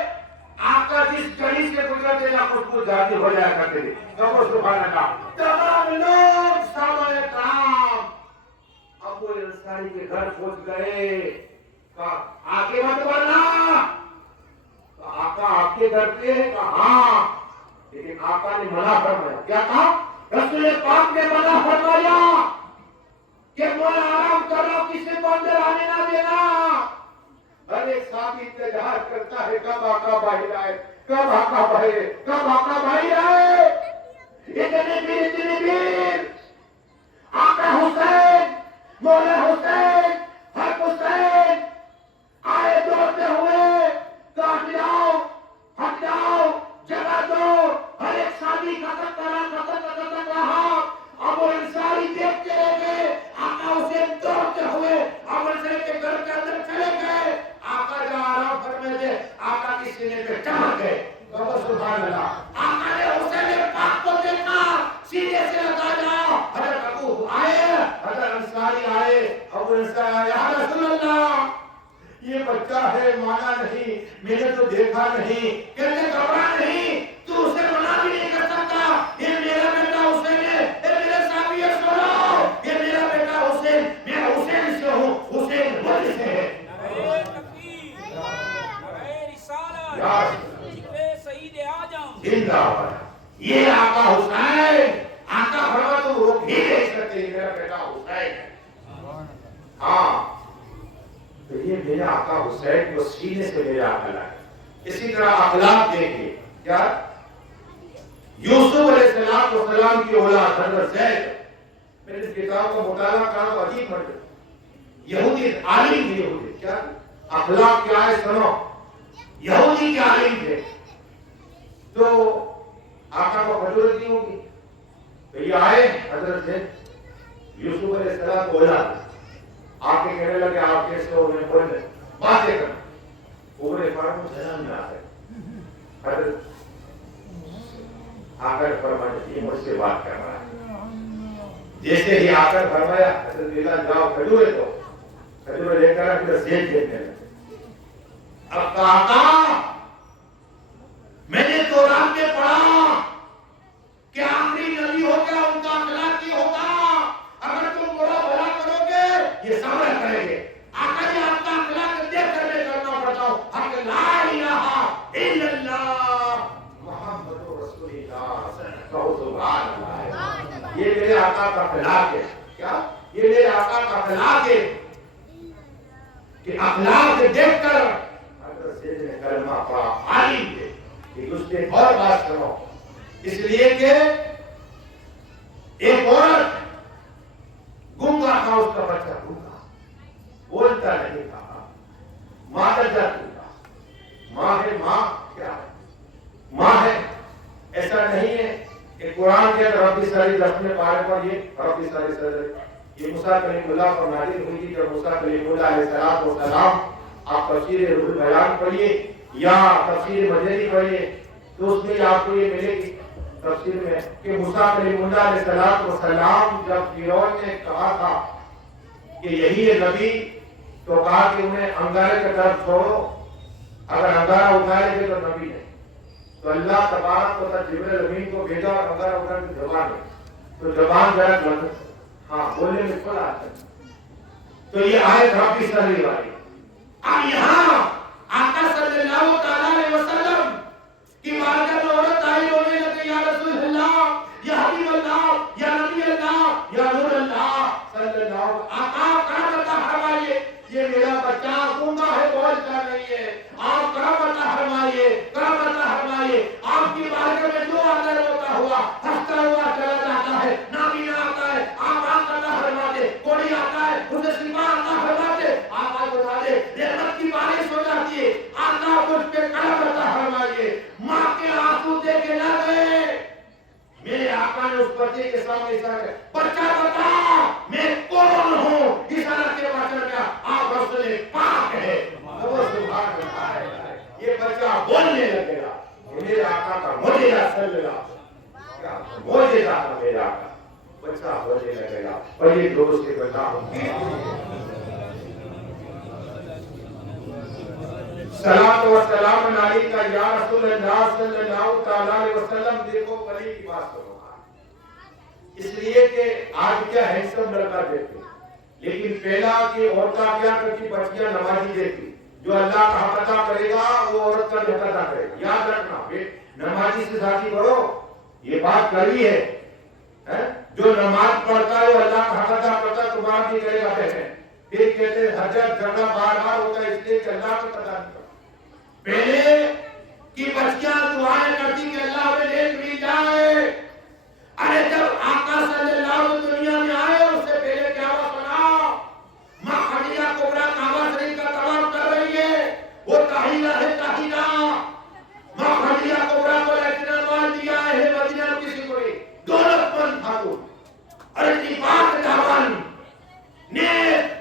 آقا جس گلی سے گزرتے نا خوشبو جاتی ہو جایا کرتے تھے کہو سبحان اللہ تمام لوگ صحابہ کرام ابو انصاری کے گھر پہنچ گئے کہا آگے مت بڑھنا آقا آپ کے گھر پہ کہا ہاں لیکن آقا نے منع فرمایا کیا کہا رسول پاک نے منع فرمایا کہ مولا آرام کرو کسی کو اندر آنے نہ دینا ہر ایک صحابی انتظار کرتا ہے کب آقا باہر آئے کب آقا باہر آئے اتنی بیر آقا حسین مولا حسین حق حسین آئے دوڑتے ہوئے ہٹ جاؤ جگہ دو ہر ایک شادی ختم رہا ابو انصاری دیکھتے رہ گئے آقا حسین دوڑتے ہوئے ابو انصاری کے گھر کے اندر چلے گئے آقا جا آرام فرمائے تھے آقا کی سینے پہ چڑھ گئے سبحان اللہ آقا نے حسین پاک کو دیکھا سینے سے لگا جاؤ حضرت ابو آئے حضرت انصاری آئے ابو انصاری آئے یا رسول اللہ یہ بچہ ہے مانا نہیں میں نے تو دیکھا نہیں کہتے گھبرا نہیں تو اسے منع بھی نہیں کر سکتا یہ میرا بیٹا حسین ہے یہ میرے صحابی ہے سنو یہ میرا بیٹا حسین میں حسین سے ہوں حسین مجھ سے ہے یہ آقا حسین آقا فرما تو روک ہی کرتے یہ میرا بیٹا حسین ہے. ہاں تو یہ میرا آقا حسین کو سینے سے میرا آقا لائے. اسی طرح اخلاق دیکھیے کیا یوسف علیہ السلام کی اولاد حضرت زید. میں نے اس کتاب کا مطالعہ کرا تو عجیب مرد یہودی عالم تھے. یہودی کیا اخلاق کیا ہے سنو. یہودی کے عالم تھے تو آقا کو فضیلت دی ہوگی تو یہ آئے حضرت زید یوسف علیہ السلام کو اولاد آ کے کہنے لگے آپ کیسے ہو. انہیں بولنے باتیں کرنا پورے فرم جنم میں آتے حضرت آ کر فرمایا یہ مجھ سے بات کر رہا ہے. جیسے ہی آ کر فرمایا حضرت بلال جاؤ کھجورے تو کھجورے لے کر پھر زید دیکھنے لگے. اب آقا میں نے قرآن میں پڑھا کہ آخری نبی ہوگا ان کا اخلاق یہ ہوگا اگر تم برا بھلا کرو گے یہ صبر کریں گے. آقا جی آپ کا اخلاق دیکھ کر میں کرنا پڑتا ہوں حق لا الہ الا اللہ محمد رسول اللہ سبحان اللہ. یہ میرے آقا کا اخلاق ہے. کیا یہ میرے آقا کا اخلاق ہے کہ اخلاق دیکھ کر حضرت زید نے کلمہ پڑھا. عالم تھے لیکن اس پہ اور بات کرو اس لیے کہ ایک عورت گنگا تھا اس کا بچہ گنگا بولتا نہیں تھا مادر جاتی تھا. ماں ہے ماں کیا ہے ماں ہے. ایسا نہیں ہے کہ قرآن کے رب ساری دسویں پارے پر یہ رب ساری یہ موسیٰ کلیم اللہ پر نازل ہوئی تھی. جب موسیٰ کلیم اللہ علیہ السلام آپ تفسیر روح البیان پڑھیے یا تفسیر مجیدی پڑھیے تو اس میں آپ کو یہ ملے گی تفسیر میں کہ موسیٰ کلیم اللہ علیہ السلام جب فرعون نے کہا تھا کہ یہی ہے نبی تو کہا کہ انہیں انگارے کی طرف چھوڑو اگر انگارہ اٹھائے گے تو نبی نہیں. تو اللہ تبارک و تعالی جبرائیل امین کو بھیجا اور انگارہ اٹھانے کی زبان ہے تو زبان ذرا بند ہاں بولنے میں تھوڑا آتا ہے. تو یہ آیت ربی صلی والی. اب یہاں آقا صلی اللہ تعالی علیہ وسلم کی بارگاہ میں عورت آئی رونے لگے یا رسول اللہ یا حبیب اللہ یا نبی اللہ یا نور اللہ صلی اللہ. آقا کرم عطا فرمائیے یہ میرا بچہ گونگا ہے بولتا نہیں ہے. آپ کرم عطا فرمائیے کرم عطا فرمائیے. آپ کی بارگاہ میں جو آتا ہوتا ہوا ہنستا ہوا چلا جاتا ہے نابینا آتا ہے آپ آنکھ عطا فرما دے. کوڑی آتا ہے اسے سیما عطا فرما دے. آپ آج بتا دے رحمت کی بارش ہو جاتی ہے. آقا مجھ پہ کرم عطا فرمائیے. ماں کے آنسو دے کے نہ گئے. میرے آقا نے اس بچے کے سامنے اشارہ کیا بچہ بتا میں کون ہوں. اشارہ کے بچہ کیا آپ رسول پاک ہے. سبحان اللہ. یہ بچہ بولنے لگے گا میرے آقا کا معجزہ صلی اللہ کیا معجزہ تھا. میرا آقا بچہ بولنے لگے گا. اور یہ دوست کے بچہ صلاۃ و سلام علیکہ یا رسول اللہ صلی اللہ تعالی علیہ وسلم. دیکھو کلی کی بات کرو اس لیے کہ آج کیا ہینڈسم لڑکا دیتے لیکن پہلا کہ عورتیں کیا کرتی بچیاں نمازی دیتی. جو اللہ کا حق ادا کرے گا وہ عورت کا حق ادا کرے گا. یاد رکھنا نمازی سے شادی کرو یہ بات کڑوی ہے. جو نماز پڑھتا ہے وہ اللہ کا حق ادا کرتا ہے تمہارا بھی کرے گا. پھر کہتے ہیں حجت جھگڑا بار بار ہوتا ہے اس لیے کہ اللہ کو ادا نہیں کرتا. پہلے کی بچیاں دعائیں کرتی کہ اللہ ہمیں نیک مل جائے. ارے جب آقا صلی اللہ علیہ وسلم دنیا میں آئے اس سے پہلے کیا ہوا سنا ماں خدیجہ کبریٰ کعبہ شریف کا طواف کر رہی ہے. وہ طاہرہ ہے طاہرہ. ماں خدیجہ کبریٰ کو اتنا مال دیا ہے مدینہ کسی کو نہیں. دولت مند خاتون اور اتفاق دامن نیک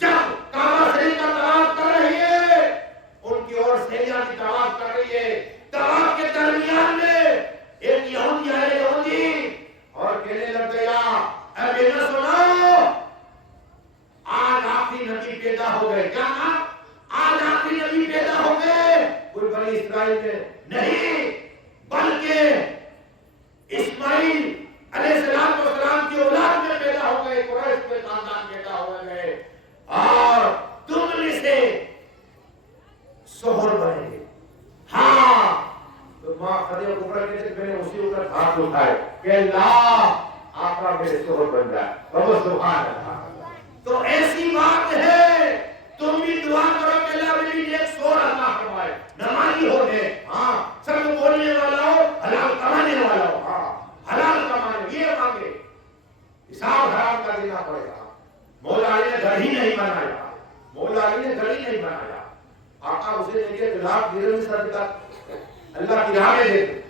جب کعبہ شریف کا طواف کر رہی ہے ان کی اور سہیلیاں کی طواف کر رہی ہے. طواف کے درمیان میں ایک یہودی ہے یہودی اور کہنے لگ گیا اے بیٹا سنو آج آخری نبی پیدا ہو گئے. کیا آج آخری نبی پیدا ہو گئے. کوئی بنی اسرائیل میں نہیں بلکہ اسماعیل علیہ السلام کی اولاد میں پیدا ہو گئے. قریش کے خاندان پیدا ہو گئے اور تم میں سے شوہر بنے گے. ہاں تو ماں خدیجہ کبریٰ کہتے میں نے اسی وقت ہاتھ اٹھائے کہ اللہ آقا میرے شوہر بن جائے. بابا سبحان اللہ. تو ایسی بات ہے تم بھی دعا کرو کہ اللہ میری ایک شوہر عطا فرمائے, نمازی ہو جائے, ہاں سب بولنے والا ہو, حلال کمانے والا ہو, ہاں حلال کمانے, یہ مانگے. حساب حرام کا دینا پڑے گا. مولا علی نے گھر ہی نہیں بنایا, مولا علی نے گھر ہی نہیں بنایا. آقا اسے دیکھیے لاکھ درہم صدقہ اللہ کی راہ میں دے,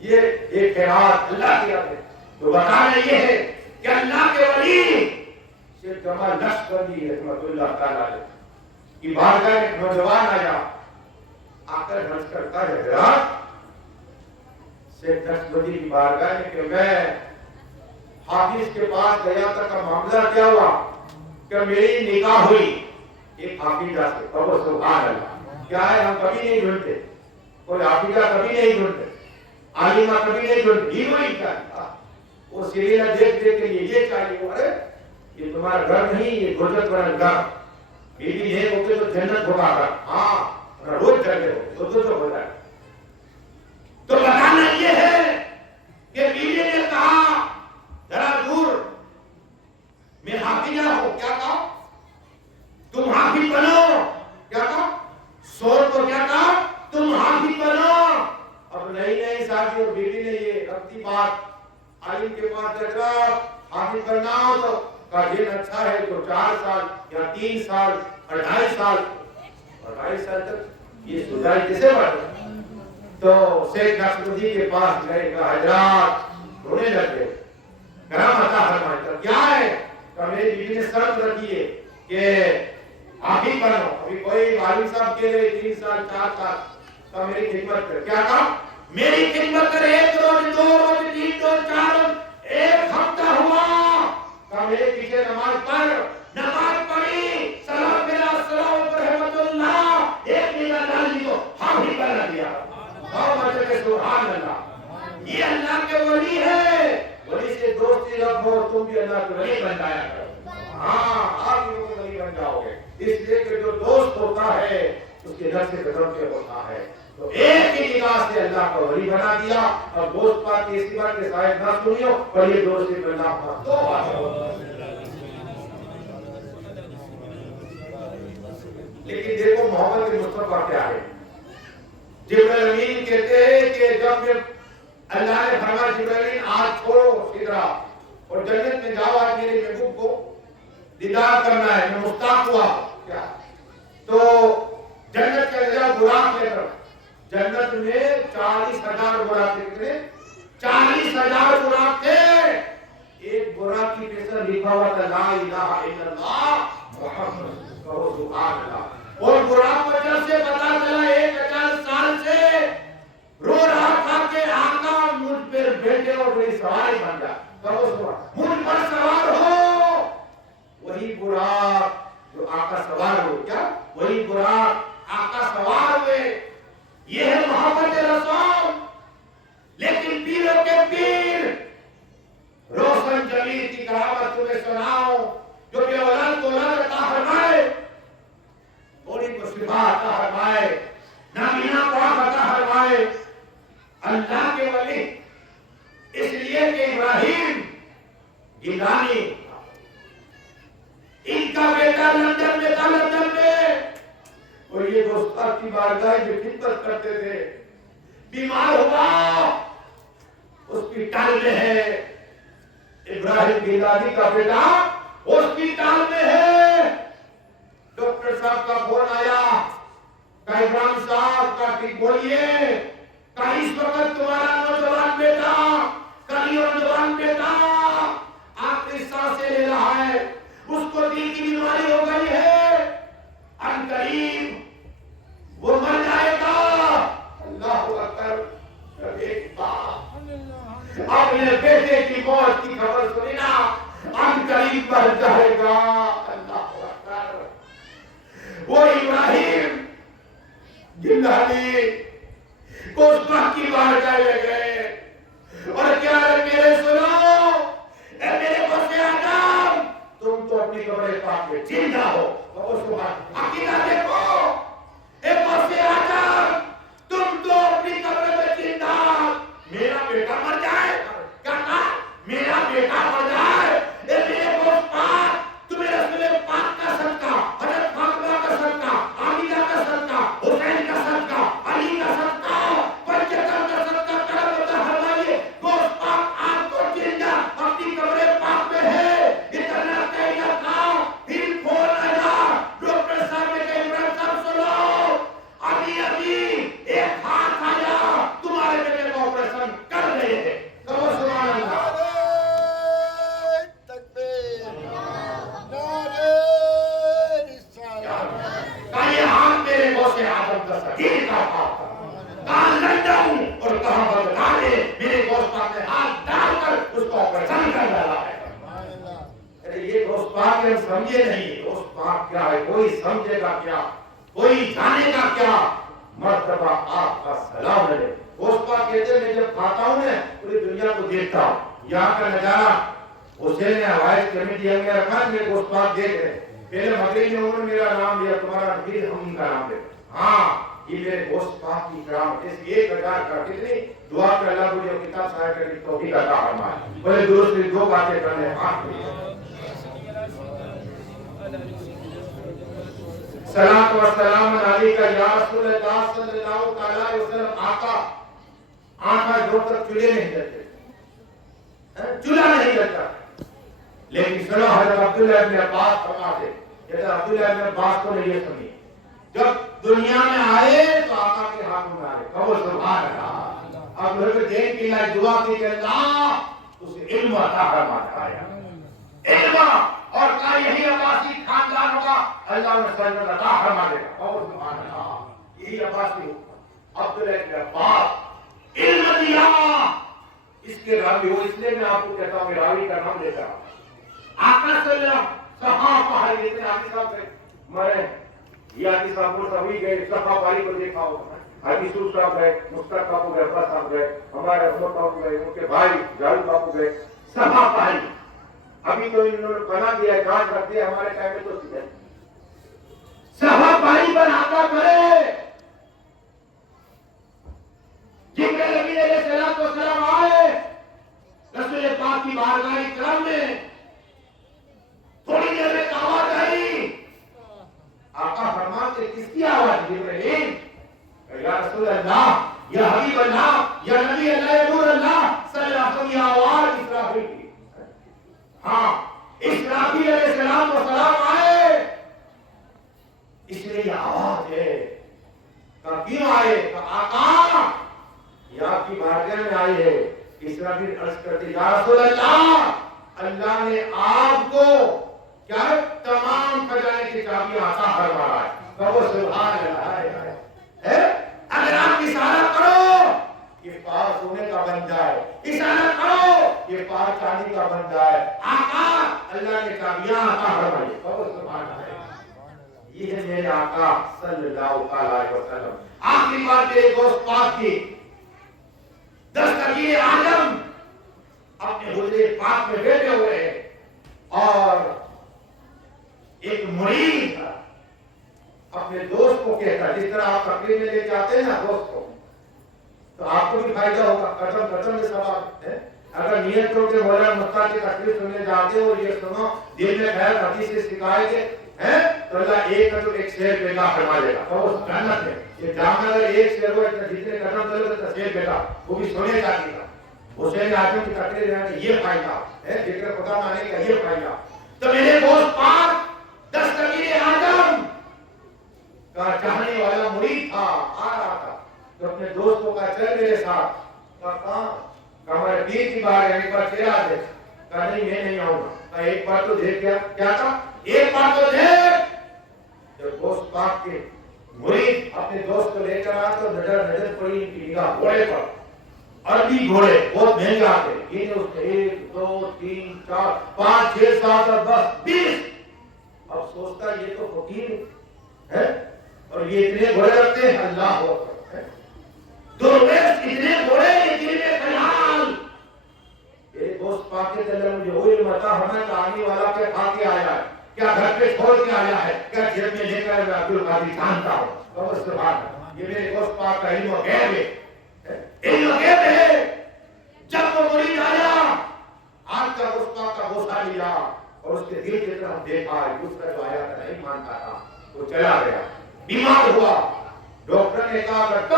یہ ایک خیرات اللہ کی راہ میں. تو بتانا یہ ہے کہ اللہ کے ولی شیخ جمال نقشبندی رحمۃ اللہ تعالیٰ علیہ کی بارگاہ میں ایک نوجوان آیا, آ کر عرض کرتا ہے حضرات شیخ نقشبندی کی بارگاہ میں کہ میں حافظ کے پاس گیا تھا, کا معاملہ کیا ہوا کہ میری نکاح ہوئی ایک حافظہ سے. تو سبحان اللہ. کیا ہے, ہم کبھی نہیں ڈھونڈتے, کوئی حافظہ کبھی نہیں ڈھونڈتے, عالمہ کبھی نہیں ڈھونڈتے, ہی وہی کیا وہ سیریل دیکھ دیکھ کے یہ چاہیے, وہ ارے یہ تمہارا گھر نہیں, یہ گرجت والا گھر, بیوی ہے وہ تو جنت ہوگا گھر, ہاں روز چلے ہو تو ہو جائے. تو بتانا یہ ہے کہ بیوی نے کہا ذرا دور میں حافظہ ہوں, کیا کہا تم حافظ بنو, کیا کہا شور کو, کیا کہا تم حافظ بنو. اب نئی شادی اور بیوی نے یہ ربطی بات عالم کے پاس جگہ حافظ بننا ہو تو کا دن اچھا ہے تو 4 سال یا 3 سال 2.5 سال 2.5 سال تک یہ سوچائی کیسے بڑھتا. تو شیخ نقشبندی کے پاس گئے, کہا حضرات رونے لگے, کرم عطا فرمائے. کیا ہے کہ میری بیوی نے شرط رکھی ہے کہ حافظ بنو. ابھی کوئی والد صاحب کے لیے 3 سال 4 سال تو میری خدمت کر. کیا کہا میری خدمت کر, 1 روز 2 روز 3 روز 4 روز 1 ہفتہ ہوا کہ میرے پیچھے نماز پڑھ, نماز پڑھی, سلام میرا السلام رحمت اللہ, 1 میرا ڈال دیو حافظ بنا دیا. سبحان اللہ. یہ اللہ کے ولی ہے, ولی سے دوستی رکھو, تم بھی اللہ کے ولی بن جایا کرو. ہاں آپ بھی ولی بن جاؤ گے, اس لیے کہ جو دوست ہوتا ہے اس کے گھر سے قدم پہ ہوتا ہے. تو ایک ہی نگاہ سے اللہ کا ولی بنا دیا. اور دوست بات ایسی بات کہ شاید نہ سنیو پر یہ دوست سے بنا ہوا تو لیکن دیکھو محمد مصطفیٰ کیا ہے. جبرائیل امین کہتے ہیں کہ جب اللہ نے فرمایا جبرائیل امین آج چھوڑو سدرا اور جنت میں جاؤ, آج میرے محبوب کو دیدار کرنا ہے, میں مشتاق ہوا. کیا تو جنت کے اندر براق لے کر, جنت میں 40,000 براق تھے, 40,000 براق تھے. ایک براق کی پیسہ لکھا ہوا تھا لا الہ الا اللہ محمد, کہو سبحان اللہ. اور براق کو جب سے پتا چلا 1000 سال سے رو رہا تھا کہ آقا مجھ پر بیٹھے اور میری سواری بن جا, کہو سبحان, مجھ پر سوار ہو. وہی براق جو آقا سوار ہو, کیا وہی براق آقا سوار ہوئے. یہ ہے محبت رسول. لیکن پیروں کے پیر روشن جمیل کی کہاوت تمہیں سناؤ, جو بے اولاد کو اولاد عطا فرمائے, تھوڑی کو شفا عطا فرمائے, نابینا کو آنکھ عطا فرمائے. اللہ کے ولی اس لیے کہ ابراہیم گیلانی ان کا بیٹا لندن میں تھا, لندن میں اور یہ دوستان کی بارگاہ میں خدمت کرتے تھے. بیمار ہوا, ہاسپٹل میں ہے. ابراہیم گیلانی کا بیٹا ہاسپٹل میں ہے. ڈاکٹر صاحب کا فون آیا کہ ابراہیم صاحب کا ٹھیک بولیے کہ اس وقت تمہارا نوجوان بیٹا, کل نوجوان بیٹا آخری سانسیں لے رہا ہے, اس کو دل کی بیماری ہو گئی ہے, ان قریب وہ مر جائے گا. اللہ اکبر. ایک باپ اپنے بیٹے کی موت کی خبر سنی نا, ان قریب مر جائے گا. اللہ اکبر. وہ ابراہیم گیلانی کو اس وقت کی بارگاہ لے گئے اور کیا میرے سنو, اے میرے بس آدم, تم تو اپنی قبر پاک میں زندہ ہو. عقیدہ دیکھو, اے بس آدم تم تو اپنی قبر میں زندہ, میرا بیٹا مر جائے, کیا کہا میرا بیٹا مر جائے دوست پاک ہم سمجھے نہیں. دوست پاک کیا ہے؟ کوئی سمجھے گا کیا؟ کوئی جانے گا کیا؟ مرتبہ آپ کا سلام ہے. دوست پاک کہتے ہیں میں جب کھاتا ہوں نا پوری دنیا کو دیکھتا ہوں. یہاں کا نظارہ حسین حوائج کمیٹی میں رکھا. میرے دوست پاک دیکھ رہے. پہلے مغرب میں انہوں نے میرا نام لیا, تمہارا پھر ہم ان کا نام لے. ہاں یہ میرے دوست پاک کی کرام. اس 1000 کا کتنی دعا کہ اللہ مجھے کتاب صاحب کرنے کی توفیق عطا فرمائے. بڑے درست میں دو باتیں کرنے ہاتھ میں. صلاۃ و سلام علیکہ یا رسول اللہ صلی اللہ علیہ وسلم. آقا جو تک چولہے نہیں جلتے, چولہا نہیں جلتا. لیکن سنو حضرت عبداللہ ابن عباس فرماتے, جیسے عبداللہ ابن عباس کو نہیں سنی, جب دنیا میں آئے تو آقا کے ہاتھوں میں آئے. کہو سبحان اللہ. اب حضرت دین کی لائے دعا کی کہ اللہ اسے علم عطا فرمایا. علم اور کا یہی عباسی خاندان ہوگا, اللہ نے سنت عطا فرما دے گا. کہو سبحان اللہ. یہی عباسی ہوگا. عبداللہ ابن عباس علم دیا. اس کے راوی ہو, اس لیے میں آپ کو کہتا ہوں کہ راوی کا نام لیتا ہوں. آقا صلی اللہ علیہ وسلم صحابہ ہے. اتنے آقی صاحب گئے مرے, یہ آقی صاحب کو سبھی گئے, صحابہ کو دیکھا ہوگا. حدیث صاحب گئے, مستق باپو گئے, عباس صاحب گئے, ہمارے عمر باپو گئے, ان کے بھائی جاوید باپو گئے. صحابہ ہے. ابھی تو انہوں نے بنا دیا ہے, کاٹ رکھ دیا. ہمارے ٹائم میں تو سیدھے صحابہ بناتا کرے. جبرائیل نبی علیہ السلام آئے رسول پاک کی بارگاہ کرم میں. تھوڑی دیر میں آواز آئی. آقا فرماتے کس کی آواز؟ جبرائیل. یا رسول اللہ, یا حبیب اللہ, یا نبی اللہ, یا نور اللہ صلی اللہ علیہ وسلم, یہ آواز اسرافیل کی. ہاں اسرافیل علیہ السلام و سلام آئے, اس لیے یہ آواز ہے. کیوں آئے؟ آقا یہ آپ کی بارگاہ میں آئی ہے. اسرافیل عرض کرتے یا رسول اللہ, اللہ نے آپ کو کیا ہے تمام خزانے کی چابیاں عطا فرمایا ہے. کہو سبحان اللہ. اگر آپ اشارہ کرو یہ پار سونے کا بن جائے, اشارہ کرو یہ پار چاندی کا بن جائے. آقا اللہ نے چابیاں عطا فرمائی. کہو سبحان اللہ. یہ ہے میرے آقا صلی اللہ علیہ وسلم. آخری بات میرے دوست پاک کی, دستگیر اعظم اپنے حجرے پاک میں بیٹھے ہوئے ہیں اور ایک مرید تھا اپنے دوست کو کہتا, جس طرح آپ تقریر میں لے کے آتے ہیں نا دوست کو, تو آپ کو بھی فائدہ ہوگا. قسم یہ سوال ہے. اگر نیت کرو کہ مولانا مستاق کی تقریر سننے جاتے ہو, یہ سنو دل میں خیر حدیث سے سکھائے گے تو اللہ ایک شعر پیدا فرما دے گا. تو اس جنت ہے یہ جامع اگر ایک شعر ہو جتنے قدم چلو تو شعر پیدا وہ بھی سونے کا دیگا. حسین اعظم کی تقریر ہے یہ فائدہ ہے, ذکر خدا میں آنے کا یہ فائدہ. تو میرے دوست پاک دستگیر اعظم کا چاہنے والا مرید تھا, آ رہا تھا تو اپنے دوستوں کا چل میرے ساتھ. ہمارے پیر کی بار ایک بار چلا دے, کہا نہیں میں نہیں آؤں گا. ایک بار تو دیکھ کیا تھا, ایک بار تو دیکھ. جب دوست پاک کے مرید اپنے دوست کو لے کر آیا تو نظر پڑی ان کی نگاہ گھوڑے پر. عربی گھوڑے بہت مہنگے آتے, یہ اس کے 1 2 3 4 5 6 7 اور بس 20. اب سوچتا یہ تو فقیر ہے اور یہ اتنے گھوڑے رکھتے ہیں. اللہ اکبر. درویش اتنے گھوڑے, اتنے خیال. یہ دوست پاک کے دل مجھے وہ علم عطا ہمیں کہ آنے والا کیا کھا کے آیا ہے, کیا گھر پہ چھوڑ کے آیا ہے, کیا جیب میں لے کر عبد القادر جانتا ہوں. تو اس کے بعد یہ میرے دوست پاک کا علم و غیب ہے. علم و غیب ہے. جب وہ مرید آیا آج کا دوست پاک کا بوسہ لیا اور اس کے دل کی طرف دیکھا, دوسرا جو آیا تھا نہیں مانتا تھا وہ چلا گیا. بیمار ہوا, ڈاکٹر نے کہا کرتا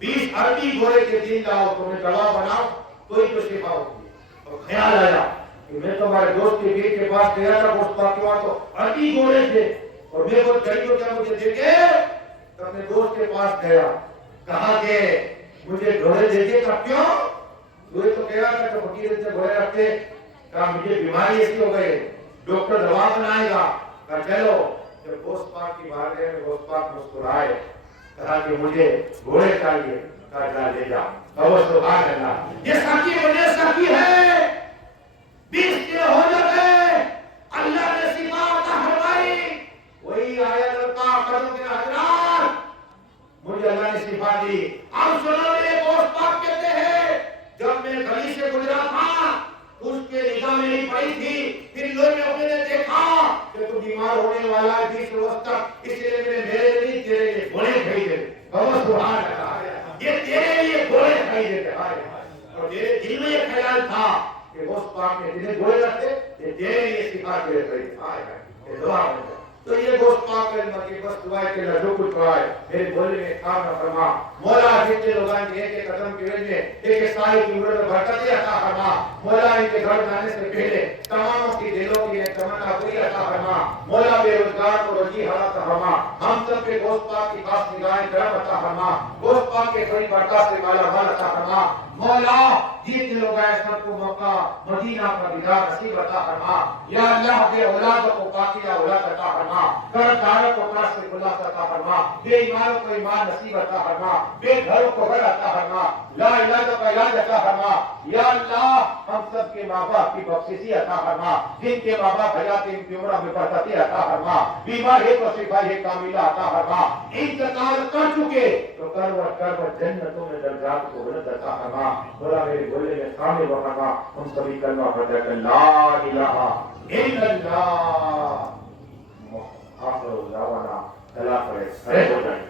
20 عربی گھوڑے کے دن لاؤ, تمہیں دوا بناؤ تو ہی تو شفا ہوتی ہے. اور خیال آیا کہ میں تمہارے دوست کے بیٹے کے پاس گیا تھا, دوست پاک کے وہاں تو عربی گھوڑے تھے اور میرے کو چاہیے کیا مجھے دیکھے. تو اپنے دوست کے پاس گیا, کہا کہ مجھے گھوڑے دیکھے. کہا کیوں؟ تو کہہ رہا تھا کہ فقیر سے گھوڑے رکھتے. کہا مجھے بیماری ایسی ہو گئی, ڈاکٹر دوا بنائے گا. کہا چلو. جب دوست پاک کی بات ہے دوست پاک مسکرائے, کہا کہ مجھے گھوڑے چاہیے. کہا جا لے جا. سبحان اللہ. یہ ساقی بنے ساقی ہے. 20 دن ہو جاتے میں نہیں پڑی تھی، پھر لوگوں نے دیکھا کہ تو بیمار ہونے والا ہے 20 روز تک، اس لیے میں نے میرے لیے تیرے لیے گھوڑے خریدے، بہت سبحان اللہ، یہ تیرے لیے گھوڑے خریدے، اور میرے دل میں یہ خیال تھا کہ غوث پاک نے جنہیں گھوڑے رکھتے یہ تیرے لیے سکھا کے خریدے، یہ دعا ہے۔ تو یہ گوشت پاک کے بس دعا ہے کہ اللہ جو کچھ پڑھائے میرے بولے میں کام نہ فرما، مولا جتنے لوگ آئیں گے ایک قدم کے وجہ ایک سائی کی عمر میں برکتیں عطا فرما، مولا ان کے گھر جانے سے پہلے تمام کی دلوں کی تمنا پوری عطا فرما، مولا بے روزگار کو روزی حاصل فرما، ہم سب کے گوشت پاک کی خاص نگاہیں کرم عطا فرما، گوشت پاک کے بڑی برکات سے مالا مال عطا فرما، مولا جتنے لوگ آئے سب کو موقع مدینہ کا دیدار نصیب عطا فرما، یا اللہ بے اولاد کو پاکیزہ اولاد عطا فرما، قرضداروں کو قرض سے خلاص عطا فرما، بے ایمانوں کو ایمان نصیب عطا فرما، بے گھروں کو گھر عطا فرما، لا علاج کا علاج عطا فرما، یا اللہ ہم سب کے ماں باپ کی بخششی عطا فرما، جن کے ماں باپ حیات ان کی عمر میں برکتیں عطا فرما، بیمار ہے تو شفا کاملہ عطا فرما، انتقال کر چکے تو کر جنتوں میں درجات کو بلند عطا فرما، بولا میرے بولے میں کامل فرما، ہم سبھی کلمہ پڑھتے ہیں لا الہ الا اللہ، آخر دعوانا اللہ کرے، ہو جائے۔